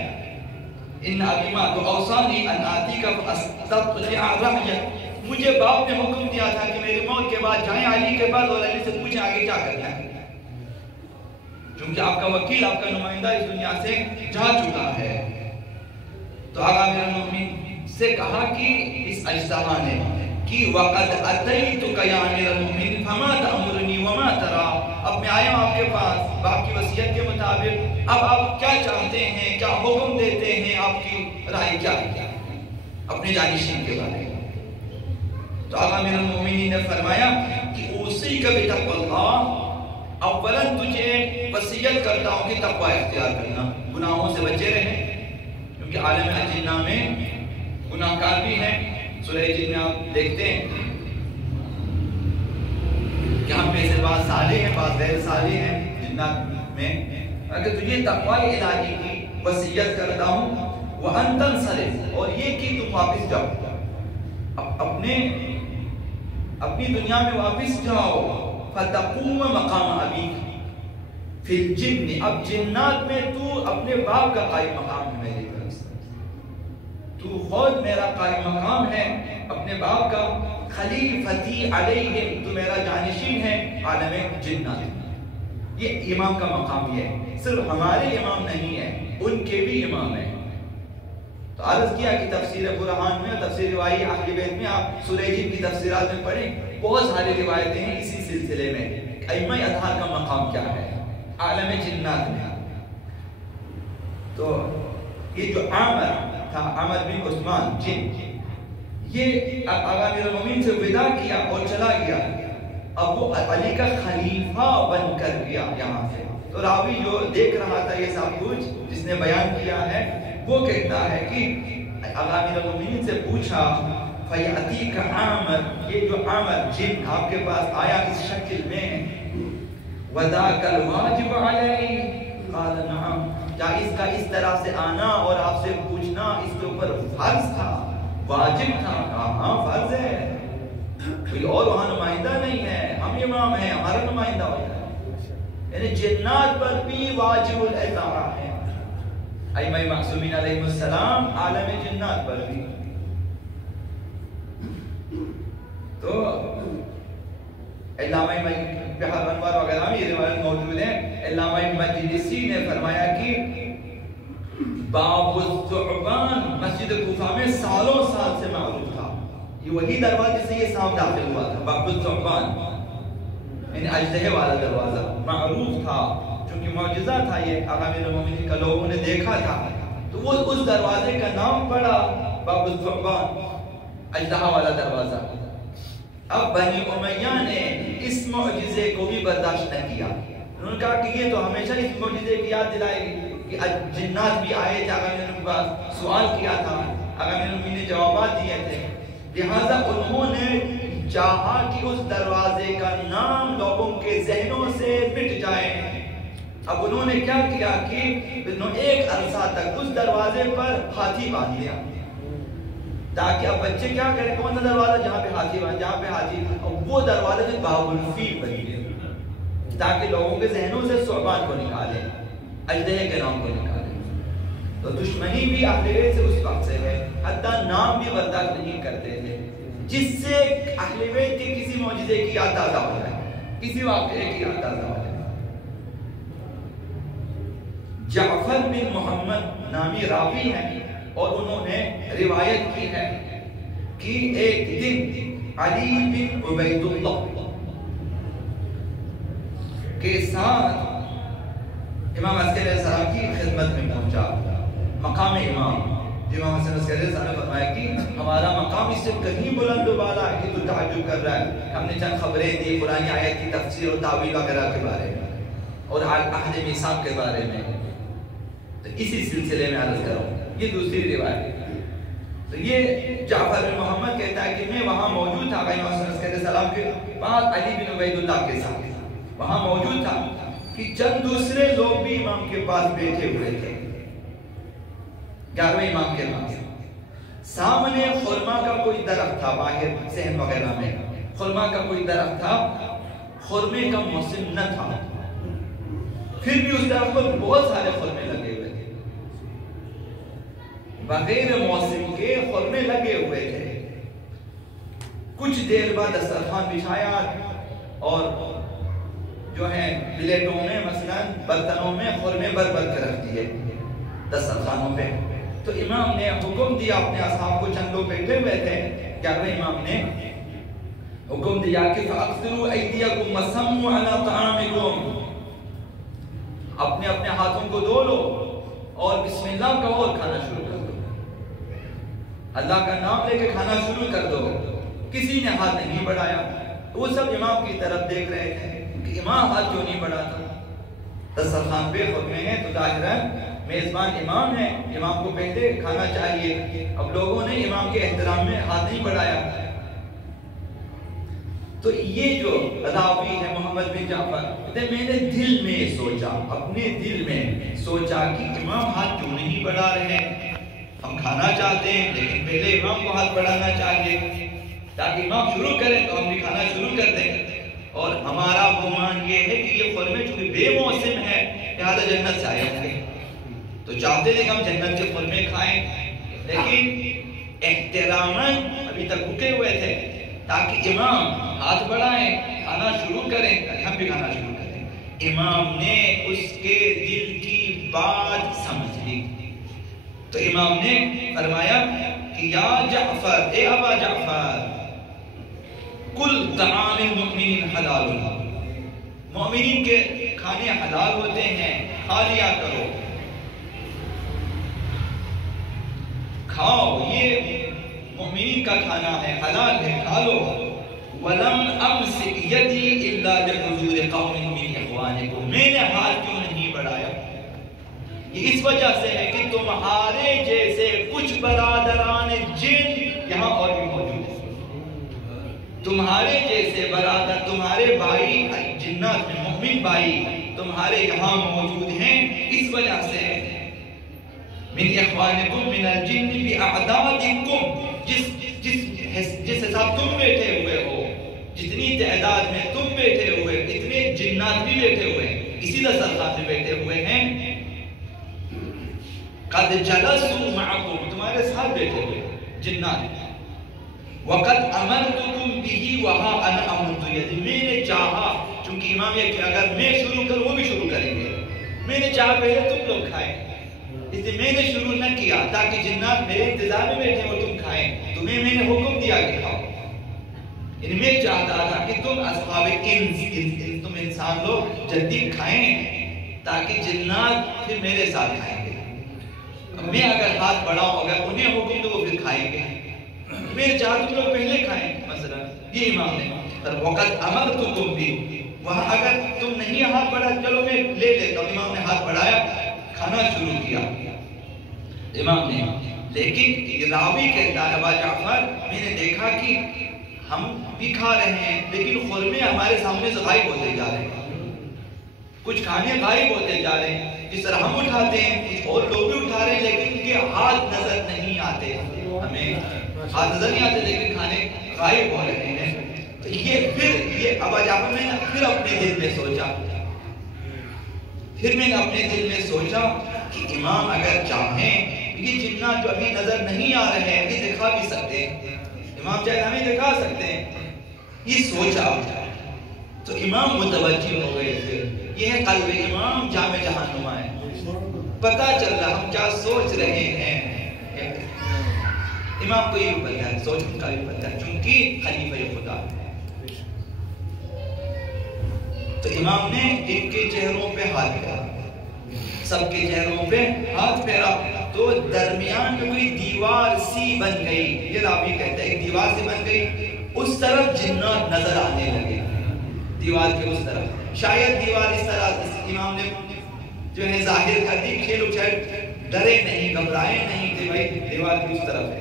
ان ابی مات تو اوصانی ان آتی کا استطلع رحیہ، مجھے باپ نے حکم دیا تھا کہ میری موت کے بعد جائیں علی کے بعد اور علی سے پوچھیں آگے کیا کرنا ہے، چونکہ آپ کا وکیل آپ کا نمائندہ اس دنیا سے جا چکا ہے۔ تو آقا امیر المومنین سے کہا کہ اس اژدہا نے کہ وَقَدْ أَتَيْتُكَ يَا أَمِيرَ الْمُؤْمِنِينَ فَمَا تَأْمُرُنِي وَمَا تَرَىٰ، اب میں آیا ہوں آپ کے پاس باپ کی وصیت کے مطابق، اب آپ کیا چاہتے ہیں، کیا حکم دیتے ہیں، آپ کی رائے کیا ہے اپنے جانشین کے بارے میں؟ تو آقا امیر المومنین نے فرمایا کہ اوصیک بتقوی اللہ، اولاً تجھے وصیت کرتا ہوں کہ تقوی اختیار کرنا، گناہوں سے بچے رہیں، کیونکہ عالم الجنہ میں گناہ کار بھی ہیں، سورہ جن میں آپ دیکھتے ہیں کہ ہم میں سے بعض صالح ہیں بعض غیر صالح ہیں جنات میں، اگر تجھے تقوی الہی کی وصیت کرتا ہوں وَأَن تَنْصَرِفْ، اور یہ کہ تم واپس جاؤ، اپنی دنیا میں واپس جاؤ، فَتَقُومَ مَقَامَ أَبِيكَ فِي الْجِنِّ، اب جنات میں تو اپنے باپ کا قائم مقام ہے، میری طرف سے تو خود میرا قائم مقام ہے اپنے باپ کا، خلیفتی علیہم، تو میرا جانشین ہے عالم جنات، یہ امام کا مقام یہ ہے، صرف ہمارے امام نہیں ہے ان کے بھی امام ہیں۔ تو عرض کیا کہ تفسیر برہان میں اور تفسیر روائی اہل بیت میں آپ سورہ جن کی تفسیرات میں پڑھیں، بہت ساری روایتیں ہیں اسی سلسلے میں ائمہ اطہار کا مقام کیا ہے عالم جنات میں۔ تو یہ جو عامر تھا، عامر بن عثمان جن، یہ آقا امیر المومنین سے وداع کیا اور چلا گیا، اب وہ علی کا خلیفہ بن کر گیا یہاں سے. تو راوی جو دیکھ رہا تھا یہ سب کچھ جس نے بیان کیا ہے وہ کہتا ہے کہ آقا امیر المومنین سے پوچھا فَيَأْتِيكَ عَامَرْ، یہ جو عامر جن آپ کے پاس آیا اس شکل میں، وَذَاكَ الْوَاجِبُ عَلَيْهِ قَالَ نَعَمْ، کیا اس کا اس طرح سے آنا اور آپ سے پوچھنا اس کے اوپر فرض تھا، واجب تھا؟ ہاں فرض ہے، کوئی اور وہاں نمائندہ نہیں ہے، ہم امام ہیں، ہمارا نمائندہ ہوتا ہے. یعنی جنات پر بھی واجب الاطاعہ ہے، ائمہ معصومین علیہ السلام، عالم جنات پر بھی. تو علامہ بحر انوار وغیرہ میں یہ روایت موجود ہے. علامہ مجلسی نے فرمایا کہ باب الثعبان مسجد کوفہ میں سالوں سال سے معروف تھا. یہ وہی دروازے سے یہ سام داخل ہوا تھا، باب الثعبان یعنی اجدہے والا دروازہ معروف تھا، چونکہ معجزہ تھا یہ آقا امیر المومنین کا، لوگوں نے دیکھا تھا تو وہ اس دروازے کا نام پڑا باب الثعبان، اجدہا والا دروازہ. اب بنی امیہ نے اس معجزے کو بھی برداشت نہ کیا. انہوں نے کہا کہ یہ تو ہمیشہ اس معجزے کی یاد دلائے گی کہ جنات بھی آئے تھے، آقا امیر المومنین نے سوال کیا تھا، آقا امیر المومنین نے جوابات دیے تھے. لہذا انہوں نے چاہا کہ اس دروازے کا نام لوگوں کے ذہنوں سے مٹ جائے. اب انہوں نے کیا کیا کہ ایک عرصہ تک اس دروازے پر ہاتھی باندھ دیا، تاکہ اب بچے کیا کریں، کون سا دروازہ جہاں پہ ہاتھی باندھ، جہاں پہ ہاتھی، اب وہ دروازہ سے باب الفیل بن گیا، تاکہ لوگوں کے ذہنوں سے ثعبان کو نکالے، اجدہے کے نام کو نکالے. تو دشمنی بھی اہل بیت سے اس وقت سے ہے، حتیٰ نام بھی برداشت نہیں کرتے تھے جس سے اہل بیت کے کسی معجزے کی یاد تازہ ہو جائے، کسی واقعے کی یاد تازہ ہو جائے. جعفر بن محمد نامی راوی ہیں اور انہوں نے روایت کی ہے کہ ایک دن علی بن عبید اللہ کے ساتھ امام عسکری علیہ السلام کی خدمت میں پہنچا. مقام امام امام حسن عسکری علیہ السلام نے فرمایا کہ ہمارا مقام اس سے کہیں بلند و بالا ہے کہ تو تعجب کر رہا ہے. ہم نے چند خبریں دی قرآن آیت کی تفسیر اور تعویل وغیرہ کے بارے میں اور عہد میثاق کے بارے میں، تو اسی سلسلے میں عرض کروں. یہ دوسری روایت ہے. تو یہ جعفر بن محمد کہتا ہے کہ میں وہاں موجود تھا امام حسن عسکری علیہ السلام کے بعد علی بن عبید اللہ کے ساتھ وہاں موجود تھا کہ چند دوسرے لوگ بھی امام کے پاس بیٹھے ہوئے تھے، 11ویں امام کے پاس. سامنے خرما کا کوئی درخت تھا، باہر صحن وغیرہ میں خرما کا کوئی درخت تھا، خرمے کا موسم نہ تھا، پھر بھی اس درخت پر بہت سارے خرمے لگے ہوئے تھے، بغیر موسم کے خرمے لگے ہوئے تھے. کچھ دیر بعد دسترخوان بچھایا اور جو ہے پلیٹوں میں مثلا برتنوں میں خرمے بر کے رکھ دیے دسترخوانوں پہ. تو امام نے حکم دیا اپنے اصحاب کو، چند لوگ بیٹھے ہوئے تھے، 11ویں امام نے حکم دیا کہ فَأَقْسِرُوا أَيْدِيَكُمْ وَسَمُّوا عَلَىٰ طَعَامِكُمْ، اپنے اپنے ہاتھوں کو دھو لو اور بسم اللہ کہو اور کھانا شروع کر دو، اللہ کا نام لے کے کھانا شروع کر دو. کسی نے ہاتھ نہیں بڑھایا. وہ سب امام کی طرف دیکھ رہے تھے کہ امام ہاتھ کیوں نہیں بڑھاتا. دسترخوان پہ خرمے ہیں تو ظاہراً میزبان امام ہے، امام کو پہلے کھانا چاہیے. اب لوگوں نے امام کے احترام میں ہاتھ نہیں بڑھایا. تو یہ جو راوی ہے محمد بن جعفر، میں نے دل میں سوچا، اپنے دل میں سوچا کہ امام ہاتھ کیوں نہیں بڑھا رہے ہیں. ہم کھانا چاہتے ہیں لیکن پہلے امام کو ہاتھ بڑھانا چاہیے تاکہ امام شروع کریں تو ہم بھی کھانا شروع کر دیں. اور ہمارا گمان یہ ہے کہ یہ خرمے چونکہ بے موسم ہے لہٰذا جنت سے آئے ہوں گے، تو چاہتے تھے کہ ہم جنت کے خرمے کھائیں، لیکن احتراماً ابھی تک رکے ہوئے تھے تاکہ امام ہاتھ بڑھائیں، کھانا شروع کریں تاکہ ہم بھی کھانا شروع کریں. امام نے اس کے دل کی بات سمجھ لی تو امام نے فرمایا کہ یا جعفر، اے ابا جعفر، کل طعام المؤمنین حلال، مومنین کے کھانے حلال ہوتے ہیں، کھا لیا کرو، کھاؤ، یہ مومنین کا کھانا ہے، حلال ہے، کھا لو. وَلَمْ أَمْسِكْ يَدِي یہ اس وجہ سے ہے کہ تمہارے جیسے کچھ برادران جن یہاں اور بھی موجود ہیں. تمہارے جیسے برادر، تمہارے بھائی جنات میں مومن بھائی تمہارے یہاں موجود ہیں. اس وجہ سے من اخوانکم من الجن باعدادکم، جس حساب تم بیٹھے ہوئے ہو، جتنی تعداد میں تم بیٹھے ہوئے اتنے جنات بھی بیٹھے ہوئے ہیں، اسی دسترخوان میں بیٹھے ہوئے ہیں. قد جلسوا معکم، تمہارے ساتھ بیٹھے ہوئے جنات. وقد امرتکم به وہاں انا امرت یدی، میں نے چاہا، چونکہ امام یہ کہ اگر میں شروع کروں وہ بھی شروع کریں گے، میں نے چاہا پہلے تم لوگ کھائیں، اس لیے میں نے شروع نہ کیا تاکہ جنات میرے انتظار میں بیٹھے اور تم کھائیں. تمہیں میں نے حکم دیا کہ کھاؤ، یعنی میں چاہتا تھا کہ تم اصحاب انس، تم انسان لوگ جلدی کھائیں تاکہ جنات پھر میرے ساتھ کھائیں گے. میں اگر ہاتھ بڑھاؤں اگر انہیں حکم تو وہ پھر کھائیں گے، میں چاہتا تم لوگ پہلے کھائیں. مثلا یہ امام نے وقت امرتکم بھی، وہاں اگر تم نہیں ہاتھ بڑھا چلو میں لے لیتا ہوں. امام نے ہاتھ بڑھایا، کھانا شروع کیا امام نے. لیکن راوی کہتا ہے ابا جعفر میں نے دیکھا کہ ہم بھی کھا رہے ہیں لیکن خورمے ہمارے سامنے سے غائب ہوتے جا رہے ہیں، کچھ کھانے غائب ہوتے جا رہے ہیں. جس طرح ہم اٹھاتے ہیں کچھ اور لوگ بھی اٹھا رہے ہیں لیکن ان کے ہاتھ نظر نہیں آتے، ہمیں ہاتھ نظر نہیں آتے لیکن کھانے غائب ہو رہے ہیں. یہ ابا جعفر میں نے پھر اپنے دل میں سوچا کہ امام اگر چاہیں یہ جنات جو ابھی نظر نہیں آ رہے ہیں یہ دکھا بھی سکتے ہیں، امام چاہے ہمیں دکھا سکتے ہیں. یہ سوچا تو امام متوجہ ہو گئے تھے. یہ ہے قلب امام جامع جہان نما ہے، پتہ چل رہا ہم کیا سوچ رہے ہیں. امام کو یہ بھی پتہ ہے، سوچ ان کا بھی پتہ ہے چونکہ خلیفہ خدا ہے. تو امام نے ان کے چہروں پہ ہاتھ پھیرا، سب کے چہروں پہ ہاتھ پھیرا تو درمیان میں کوئی دیوار سی بن گئی. یہ راوی کہتا ہے ایک دیوار سی بن گئی، اس طرف جنات نظر آنے لگے، دیوار کے اس طرف. شاید دیوار اس طرح امام نے جو ہے ظاہر کر دی کہ لوگ شاید ڈرے نہیں گھبرائے نہیں کہ بھائی دیوار کی اس طرف ہے،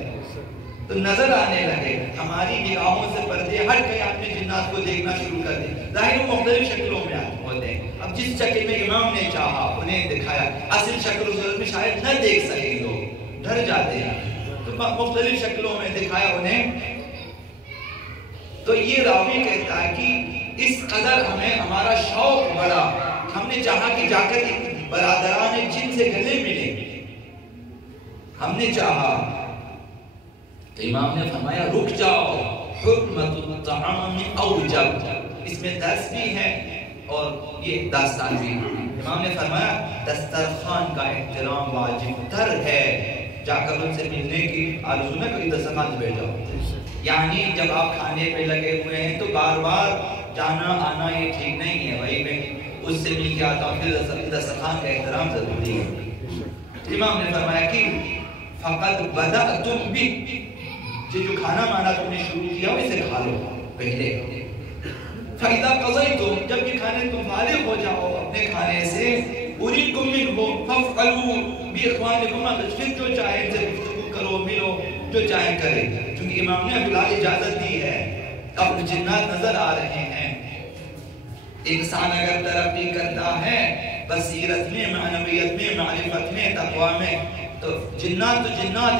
تو نظر آنے لگے. ہماری نگاہوں سے پردے ہٹ گئے، اپنے جنات کو دیکھنا شروع کر دیں. ظاہر مختلف شکلوں میں ہوتے ہیں، اب جس شکل میں امام نے چاہا انہیں دکھایا. اصل شکل و صورت میں شاید نہ دیکھ سکے، لوگ ڈر جاتے ہیں، تو مختلف شکلوں میں دکھایا انہیں. تو یہ راوی کہتا ہے کہ اس قدر ہمیں ہمارا شوق بڑا، ہم نے چاہا کہ جا کر برادران جن سے گلے ملے، ہم نے چاہا. تو امام نے فرمایا رک جاؤ، حرمت الطعام اوجب، اس میں درس بھی ہے اور یہ داستان بھی. امام نے فرمایا دسترخوان کا احترام واجب تر ہے، جا کر ان سے ملنے کی آرزو نہ کوئی دسترخوان سے بیٹھ جاؤ. یعنی جب آپ کھانے پہ لگے ہوئے ہیں تو بار بار جانا آنا یہ ٹھیک نہیں ہے. وہی میں اس سے مل کے آتا ہوں، پھر دسترخوان کا احترام ضروری ہے. امام نے فرمایا کہ فقط بدأتم بھی، جو کھانا مانا تم نے شروع کیا ہو اسے کھا لو پہلے. فَإِذَا قَضَيْتُمْ، جب یہ کھانے تم فارغ ہو جاؤ اپنے کھانے سے، أُرِيكُمْ مِنْهُ فَافْعَلُوا بِإِخْوَانِكُمْ، پھر جو چاہے سے گفتگو کرو، ملو، جو چاہے کرے. چونکہ امام نے ابھی اجازت دی ہے، اب جنات نظر آ رہے ہیں. انسان اگر ترقی کرتا ہے بصیرت میں، معنویت میں، معرفت میں، تقوی میں، تو جنات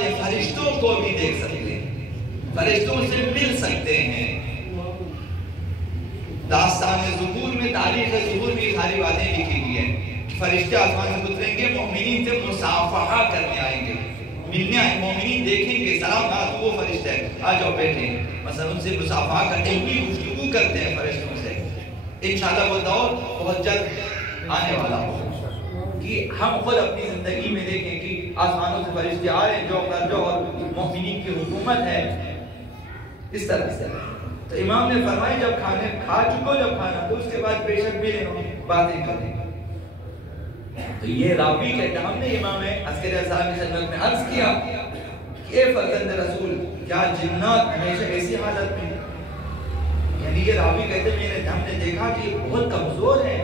ہیں، فرشتوں کو بھی دیکھ سکتے ہیں، فرشتوں سے مل سکتے ہیں. داستان ظہور میں، تاریخ ظہور میں ساری باتیں لکھی گئی ہیں. فرشتے آسمان سے اتریں گے، مومنین سے مصافحہ کرنے آئیں گے، ملنے آئیں. مومنین دیکھیں گے، سلام تو وہ فرشتے ہیں، آ جاؤ بیٹھیں. مثلا ان سے مصافحہ کرتے ہیں، گفتگو کرتے ہیں فرشتوں سے. انشاءاللہ وہ دور بہت جلد آنے والا ہو کہ ہم خود اپنی زندگی میں دیکھیں کہ آسمانوں سے فرشتے آ رہے ہیں، جو اور مومنین کی حکومت ہے اس طرح سے. تو امام نے فرمایا جب کھانے کھا چکو جب کھانا، تو اس کے بعد بے شک ملیں باتیں کریں. تو یہ راوی کہتے ہم نے امام عسکری صاحب کی خدمت میں عرض کیا کہ اے فرزند رسول، کیا جنات ہمیشہ ایسی حالت میں؟ یعنی یہ راوی کہتے ہم نے دیکھا کہ یہ بہت کمزور ہے،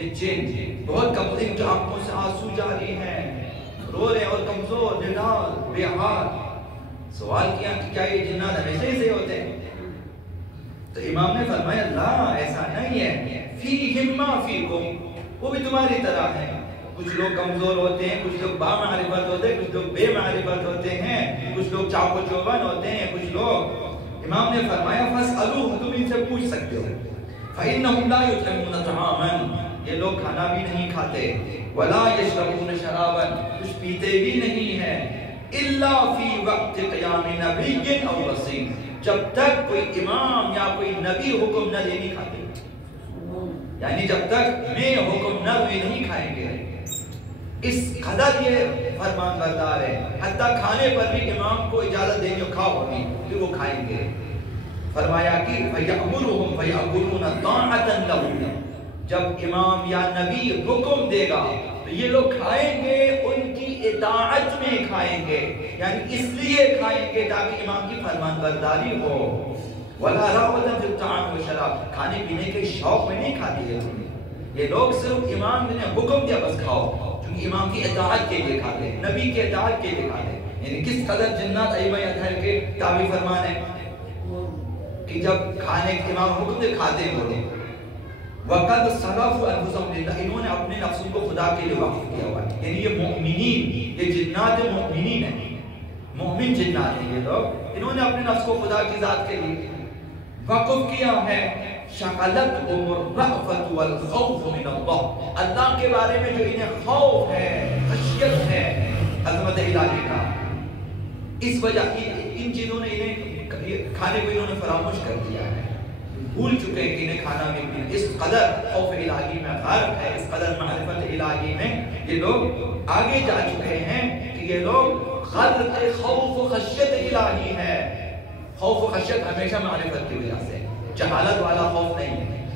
یہ جن بہت کمزور، ان کی آنکھوں سے آنسو جاری ہیں، رو رہے اور کمزور، نڈال، بے حال۔ سوال کیا کہ کیا یہ جنات ہمیشہ ہی سے ہوتے ہیں؟ تو امام نے فرمایا لا، ایسا نہیں ہے، فیہم ما فیکم، وہ بھی تمہاری طرح ہے۔ کچھ لوگ کمزور ہوتے ہیں، کچھ لوگ با معرفت ہوتے ہیں، کچھ لوگ بے معرفت ہوتے ہیں، کچھ لوگ چاق و چوبند ہوتے ہیں، کچھ لوگ۔ امام نے فرمایا فاسألوہم، تم ان سے پوچھ سکتے ہو، فإنہم لا یطعمون طعاما، یہ لوگ کھانا بھی نہیں کھاتے، ولا یشربون شرابا، کچھ پیتے بھی نہیں ہیں، الا فی وقت قیام نبی او وصی، جب تک کوئی امام یا کوئی نبی حکم نہ دے نہیں کھاتے، یعنی جب تک میں حکم نہ دے نہیں کھائیں گے۔ اس قدر یہ فرمان بردار ہے، حتیٰ کھانے پر بھی امام کو اجازت دیں جو کھاؤ ہوگی کہ وہ کھائیں گے۔ فرمایا کہ فَيَأْمُرُهُمْ فَيَأْكُلُونَ طَاعَةً لَهُ، جب امام یا نبی حکم دے گا تو یہ لوگ کھائیں گے، ان کی اطاعت میں کھائیں گے، یعنی اس لیے کھائیں گے تاکہ امام کی فرمان برداری ہو۔ وَلَا رَغْبَةً فِي الطَّعَامِ وَالشَّرَابِ، کھانے پینے کے شوق میں نہیں کھاتے یہ لوگ، صرف امام نے حکم دیا بس کھاؤ، چونکہ امام کی اطاعت کے لیے کھاتے ہیں، نبی کی اطاعت کے لیے کھاتے ہیں۔ یعنی کس قدر جنات ائمہ اطہار کے تعبیر فرمان ہے کہ جب کھانے کے امام حکم دے کھاتے ہیں وہ لوگ۔ وَقَدْ صَرَفُوا أَنفُسَهُمْ لِلَّهِ، انہوں نے اپنے نفسوں کو خدا کے لیے وقف کیا ہوا ہے، یعنی یہ مؤمنین، یہ جنات مؤمنین ہیں، مومن جنات ہیں یہ لوگ، انہوں نے اپنے نفس کو خدا کی ذات کے لیے وقف کیا ہے۔ شغلتهم الرأفة والخوف من اللہ، اللہ کے بارے میں جو انہیں خوف ہے، خشیت ہے عظمت الہی کا، اس وجہ ان چیزوں نے انہیں کھانے کو انہوں نے فراموش کر دیا ہے، بھول چکے ہیں کہ انہیں کھانا بھی پینا۔ اس قدر خوف الہی میں غرق ہے، اس قدر معرفت الہی میں یہ لوگ آگے جا چکے ہیں کہ یہ لوگ غرق خوف و خشیت الہی ہے۔ خوف و خشیت ہمیشہ معرفت کی وجہ سے، جہالت والا خوف نہیں ہے،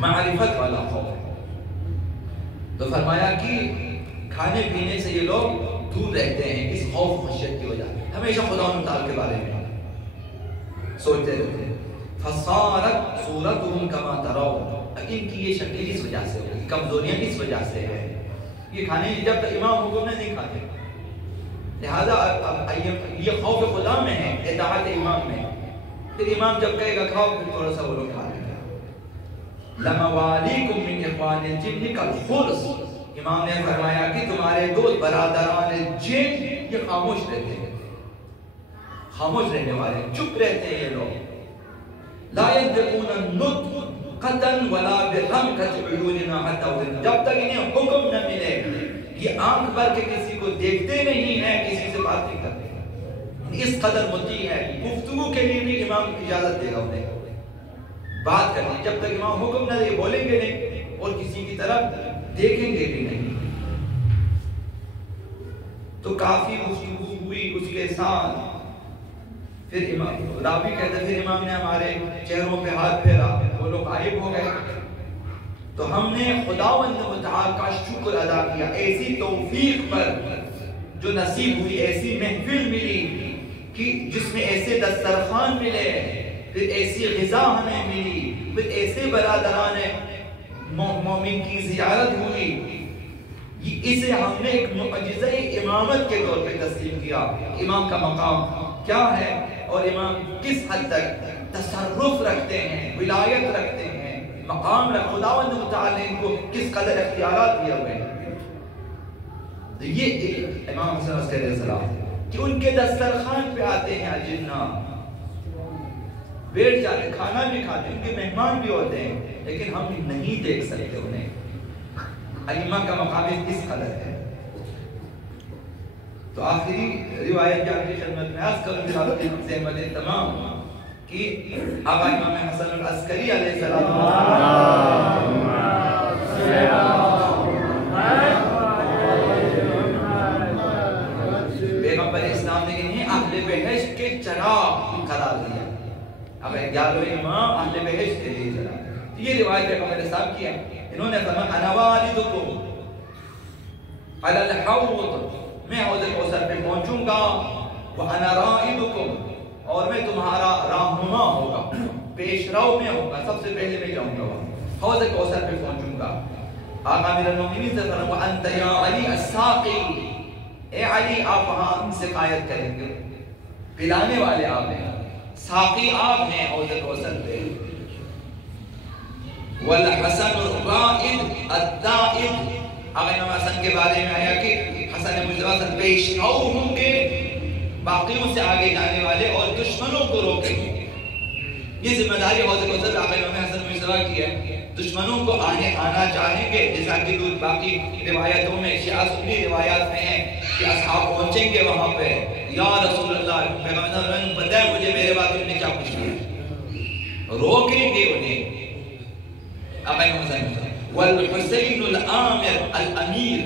معرفت والا خوف ہے۔ تو فرمایا کہ کھانے پینے سے یہ لوگ دور رہتے ہیں اس خوف و خشیت کی وجہ سے، ہمیشہ خدا تعالیٰ کے بارے میں سوچتے رہتے ہیں۔ فصارت صورتهم كما ترون، ان کی یہ شکل کس وجہ سے ہوگی، کمزوریاں کس وجہ سے ہے، یہ کھانے جب تک امام حکم نہیں کھاتے، لہذا یہ خوف خدا میں ہے، اطاعت امام میں، پھر امام جب کہے گا کھاؤ پھر تھوڑا سا وہ لوگ کھا لیں گے۔ لَمَوَالِيكُم مِّنْ إِخْوَانِ الْجِنِّ كَالْخُرْصِ، امام نے فرمایا کہ تمہارے دوست برادران جن یہ خاموش رہتے ہیں، خاموش رہنے والے، چپ رہتے ہیں یہ لوگ۔ لا ينطقون نطقا ولا برمقة عيوننا حتى وزن، جب تک انہیں حکم نہ ملے یہ آنکھ بھر کے کسی کو دیکھتے نہیں ہیں، کسی سے بات نہیں کرتے، اس قدر مطیع ہے، گفتگو کے لیے بھی امام اجازت دے گا انہیں بات کرنے، جب تک امام حکم نہ دے بولیں گے نہیں اور کسی کی طرف دیکھیں گے بھی نہیں۔ تو کافی گفتگو ہوئی اس کے ساتھ، پھر امام راوی کہتے ہیں پھر امام نے ہمارے چہروں پہ ہاتھ پھیرا، وہ لوگ غائب ہو گئے، تو ہم نے خداوند متعال کا شکر ادا کیا ایسی توفیق پر جو نصیب ہوئی، ایسی محفل ملی کہ جس میں ایسے دسترخوان ملے، پھر ایسی غذا ہمیں ملی، پھر ایسے برادران مومن کی زیارت ہوئی، اسے ہم نے ایک معجزہ امامت کے طور پہ تسلیم کیا۔ امام کا مقام کیا ہے اور امام کس حد تک تصرف رکھتے ہیں، ولایت رکھتے ہیں، مقام رکھ، خداوند متعال نے ان کو کس قدر اختیارات دیا ہوئے ہیں۔ تو یہ امام حسن علیہ السلام کہ ان کے دسترخوان پہ آتے ہیں الجنات، بیٹھ جاتے، کھانا بھی کھاتے ہیں، ان کے مہمان بھی ہوتے ہیں، لیکن ہم نہیں دیکھ سکتے انہیں۔ ائمہ کا مقام کس قدر ہے۔ تو آخری روایت جا کے خدمت میں عرض کروں گی حضرت زحمت تمام کہ آقا امام حسن العسکری علیہ السلام پیغمبر اسلام نے انہیں اہل بہشت کے چراغ قرار دیا۔ اب 11ویں امام اہل بہشت کے لیے چراغ، یہ روایت پیغمبر صاحب کی ہے۔ انہوں نے فرمایا انا والدکم علی الحوض، میں حوض کوثر پہ پہنچوں گا، وانا رائدکم، اور میں تمہارا راہنما ہوگا، پیش رو میں ہوگا، سب سے پہلے میں جاؤں گا۔ حوض کوثر پہ پہنچوں گا. آقا امیر المومنین سے فرمایا وانت یا علی الساقی، اے علی آپ وہاں سقایت کریں گے، پلانے والے آپ ہیں، ساقی آپ ہیں حوض کوثر پہ. والحسن الرائد الدائد، امام حسن کے بارے میں آیا کہ حسن مجرد پیشواؤ ہوں گے، باقیوں سے آگے جانے والے اور دشمنوں کو روکیں گے. یہ ذمہ داری حوض کوثر امام حسن مجرد کی ہے. دشمنوں کو آنا چاہیں گے، جیسا کہ باقی روایتوں میں شیعہ سنی روایات میں ہیں کہ اصحاب پہنچیں گے وہاں پہ، یا رسول اللہ پیغمبر بتائیں مجھے میرے بات تم نے کیا کچھ کیا، روکیں گے انہیں. امام حسین والحسین العامر الامیر،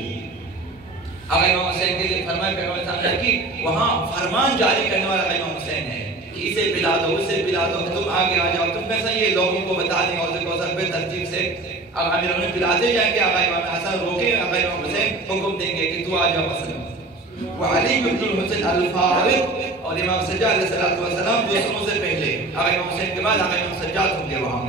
امام حسین کے لیے فرمایا پیغمبر صاحب نے کہ وہاں فرمان جاری کرنے والا امام حسین ہے کہ اسے پلا دو اسے پلا دو، تم آگے آ جاؤ. تم ایسا یہ لوگوں کو بتا دیں حوض کوثر پہ ترتیب سے اب امیر انہیں پلاتے جائیں گے. آقا امام حسن روکے، آقا امام حسین حکم دیں گے کہ تو آ جاؤ مثلا. وعلی بن الحسین الفارق اور امام سجاد علیہ السلام دوسروں سے پہلے، آقا امام حسین کے بعد آقا امام سجاد ہوں گے وہاں.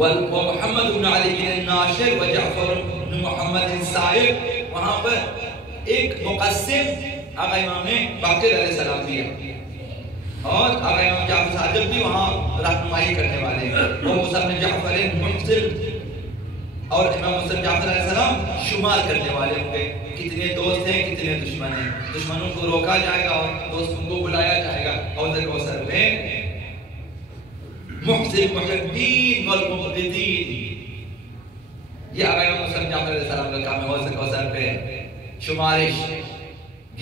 ومحمد بن علی بن الناشر وجعفر بن محمد السائر، وہاں پر ایک مقسم آقا امام باقر علیہ السلام بھی ہے اور آقا امام جعفر صادق بھی وہاں رہنمائی کرنے والے ہیں. وہ موسیٰ بن جعفر محسن اور امام حسن جعفر علیہ السلام شمار کرنے والے ہوں گے، کتنے دوست ہیں کتنے دشمن ہیں. دشمنوں کو روکا جائے گا اور دوستوں کو بلایا جائے گا. حوض کوثر میں محسن محبین والمبغضین، یہ آقا امام حسن جعفر علیہ السلام کا کام ہے. حوض کوثر پہ شمارش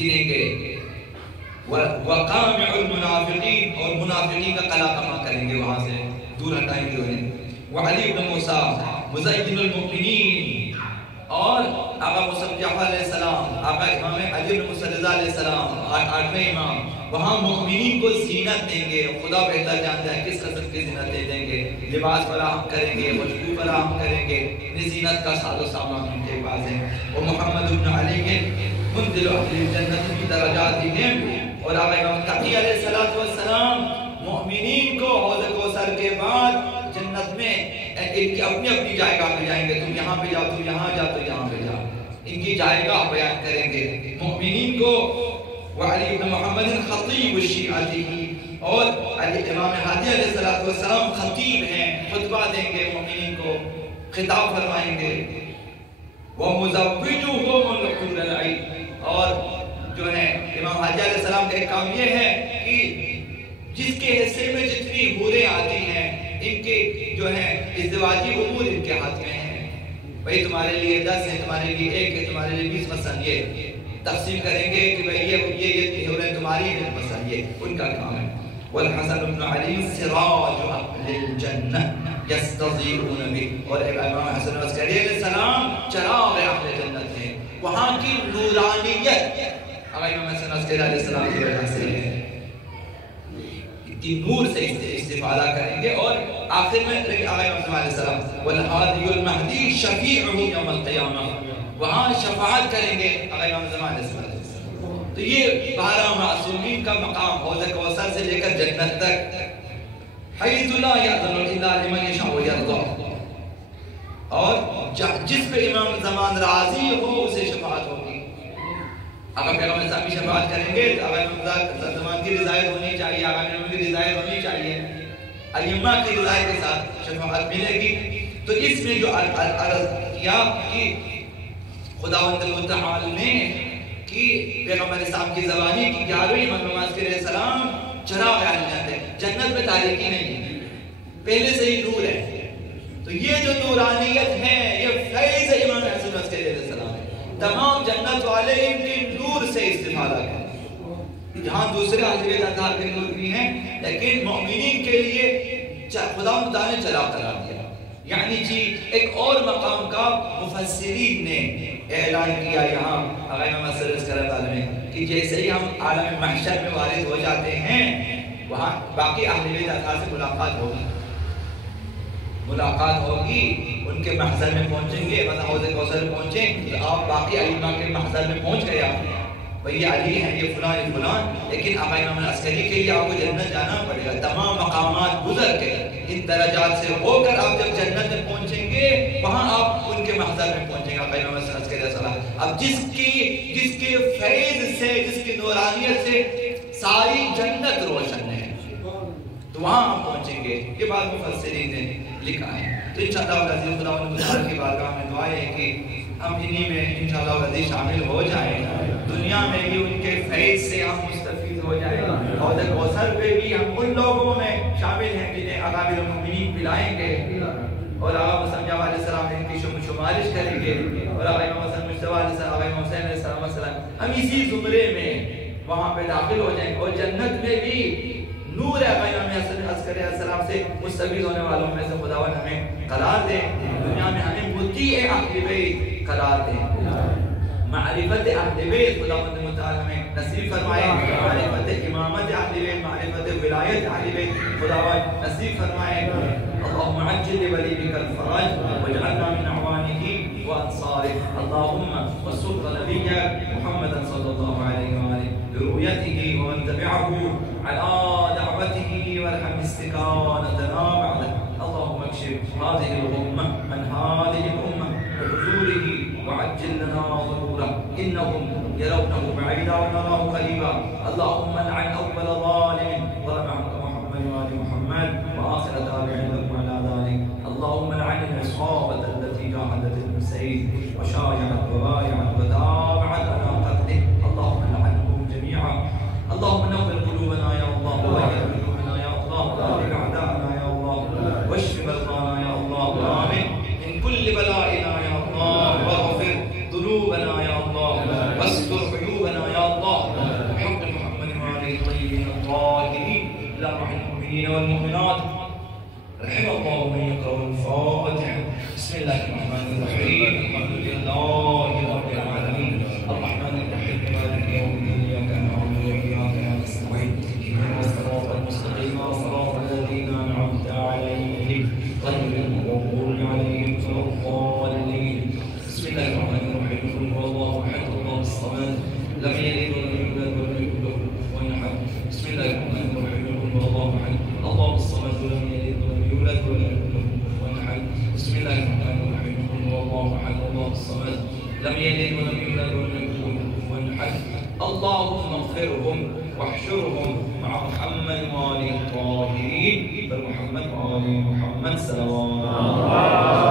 گنیں گے. وقامع المنافقین، اور منافقین کا قلع کما کریں گے، وہاں سے دور ہٹائیں گے انہیں. وعلی بن موسیٰ مزین المؤمنین، اور آقا موسیٰ جعفر علیہ السلام، آقا امام علی بن موسیٰ رضا علیہ السلام، آٹھویں امام، وہاں مؤمنین کو زینت دیں گے. خدا بہتر جانتا ہے کس قسم کی زینت دیں گے. لباس فراہم کریں گے، خوشبو فراہم کریں گے، زینت کا ساز و سامان ان کے پاس ہے. وہ محمد بن علی کے منزل اہل جنت کی درجاتہم، اور آقا امام تقی علیہ السلام مؤمنین کو حوض کوثر کے بعد جنت میں ان کی اپنی اپنی جائگاہ پہ جائیں گے. تم یہاں پہ جاؤ، تم یہاں جاؤ، تو یہاں پہ جاؤ، ان کی جائگاہ بیان کریں گے مؤمنین کو. وعلی بن محمد خطیب الشیعہ، اور امام ہادی علیہ السلام خطیب ہیں، خطبہ دیں گے مؤمنین کو، خطاب فرمائیں گے. وَمُزَوِّجُهُمُ الْحُورَ الْعِينَ، اور جو ہے امام حاجی علیہ السلام کا ایک کام یہ ہے کہ جس کے حصے میں جتنی حوریں آتی ہیں ان کے جو ہے ازدواجی امور ان کے ہاتھ میں ہیں. بھئی تمہارے لیے 10 ہے، تمہارے لیے 1 ہے، تمہارے لیے 20، مثلا یہ تقسیم کریں گے کہ بھئی یہ حوریں تمہاری ہیں، مثلا یہ ان کا کام ہے. والحسن بن علی سراج اہل الجنہ یستضیئون بہ، اور امام حسن عسکری علیہ السلام چراغ اہل جنت ہیں. وہاں کی نورانیت امام حسن عسکری علیہ السلام کی وجہ سے ہے. اتنی نور سے استفادہ کریں گے. اور آخر میں امام حسن علیہ السلام والہادی المہدی شفیعہ یوم القیامہ، وہاں شفاعت کریں گے امام حسن علیہ السلام. تو یہ 12 معصومین کا مقام حوض کوثر سے لے کر جنت تک، حیث لا یأذن الا لمن یشاء ویرضى، اور جس پہ امام زمان راضی ہو اسے شفاعت ہوگی. اگر پیغمبر صاحب کی شفاعت کریں گے تو اگر زمان کی رضایت ہونی چاہیے، اگر کی رضایت ہونی چاہیے، ائمہ کی رضایت کے ساتھ شفاعت ملے گی. تو اس میں جو عرض کیا کہ خداوند متعال نے کہ پیغمبر صاحب کی زبانی کی 11ویں امام عسکری علیہ السلام چراغ اہل جنت ہے. جنت میں تاریکی نہیں ہے، پہلے سے ہی نور ہے. تو یہ جو نورانیت ہے یہ فیض امام حسن عسکری علیہ السلام ہے. تمام جنت والے ان کے نور سے استفادہ کریں. جہاں دوسرے عجیب اطہار کے نور بھی ہیں، لیکن مومنین کے لیے خدا متعال نے چراغ قرار دیا. یعنی جی ایک اور مقام کا مفسرین نے اعلان کیا یہاں امام حسن عسکری میں کہ جیسے ہی ہم عالم محشر میں وارد ہو جاتے ہیں وہاں باقی اہل بیت اطہار سے ملاقات ہوگی، ان کے محضر میں پہنچیں گے. مثلا حوض کوثر پہنچیں تو آپ باقی ائمہ کے محضر میں پہنچ گئے. آپ بھئی یہ علی ہیں، یہ فلان یہ فلان، لیکن آقا امام عسکری کے لیے آپ کو جنت جانا پڑے گا. تمام مقامات گزر کے ان درجات سے ہو کر آپ جب جنت میں پہنچیں گے وہاں آپ ان کے محضر میں پہنچیں گے. آقا محمد صلی اللہ علیہ وسلم اب جس کے فیض سے جس کی نورانیت سے ساری جنت روشن ہے تو وہاں آپ پہنچیں گے. یہ بات مفسرین نے لکھا ہے. تو انشاءاللہ العزیز خدا کی بارگاہ میں دعا ہے کہ ہم انہی میں انشاءاللہ العزیز شامل ہو جائیں. دنیا میں بھی ان کے فیض سے ہم مستفید ہو جائیں اور کوثر پہ بھی ہم ان لوگوں میں شامل ہیں جنہیں اکابر المؤمنین پلائیں گے اور آقا مسلم علیہ السلام ان کی شمارش کریں گے اور آقا مسلم مجتبیٰ علیہ السلام آقا حسین علیہ السلام ہم اسی زمرے میں وہاں پہ داخل ہو جائیں گے. اور جنت میں بھی نور آقا عسکر علیہ السلام سے مستفید ہونے والوں میں سے خداوند ہمیں قرار دے. دنیا میں ہمیں مطیع اہل بیت قرار دے. معرفت اہل بیت خداوند متعال ہمیں نصیب فرمائے. معرفت امامت اہل بیت معرفت ولایت اہل بیت خداوند نصیب فرمائے. اللهم عجل لوليك الفرج واجعلنا من اعوانه وانصاره. اللهم وسق نبيك محمدا صلى الله عليه واله برؤيته ومن تبعه على دعوته وارحم استكانتنا بعده. اللهم اكشف هذه الغمه عن هذه الامه بحضوره وعجل لنا ظهوره انهم يرونه بعيدا ونراه قريبا. اللهم لعن اول ظالم ظلم محمد وال محمد واخر تابع لهم على ذلك. اللهم لعن العصابه التي جاهدت الحسين وشايعت وبايعت وتابعت على قتله. اللهم لعنهم جميعا. اللهم نور قلوبنا يا الله وغير قلوبنا يا الله وارحم اعداءنا يا الله واشف مرضانا يا الله وامن من كل بلائنا يا الله واغفر ذنوبنا يا الله واستر عيوبنا يا الله بحق محمد وآله الطيبين الطاهرين. اللهم المؤمنين والمؤمنات رحم الله من يقرأ الفاتحة. بسم الله الرحمن الرحيم. الحمد لله رب العالمين الرحمن الرحيم مالك يوم الدين إياك نعبد وإياك نستعين اهدنا الصراط المستقيم صراط الذين أنعمت عليهم غير المغضوب عليهم ولا الضالين. بسم الله الرحمن الرحيم قل هو الله أحد الله الصمد لم يلد ولم يولد ولم يكن له كفوا أحد. بسم الله الرحمن الرحيم قل هو الله أحد الله الصمد لم يلد ولم يولد ولم يكن له كفوا أحد. بسم الله الرحمن الرحيم قل هو الله أحد الله الصمد لم يلد ولم يولد ولم يكن له كفوا أحد. اللهم اغفرهم واحشرهم مع محمد وآله الطاهرين بل محمد وآل محمد صلوات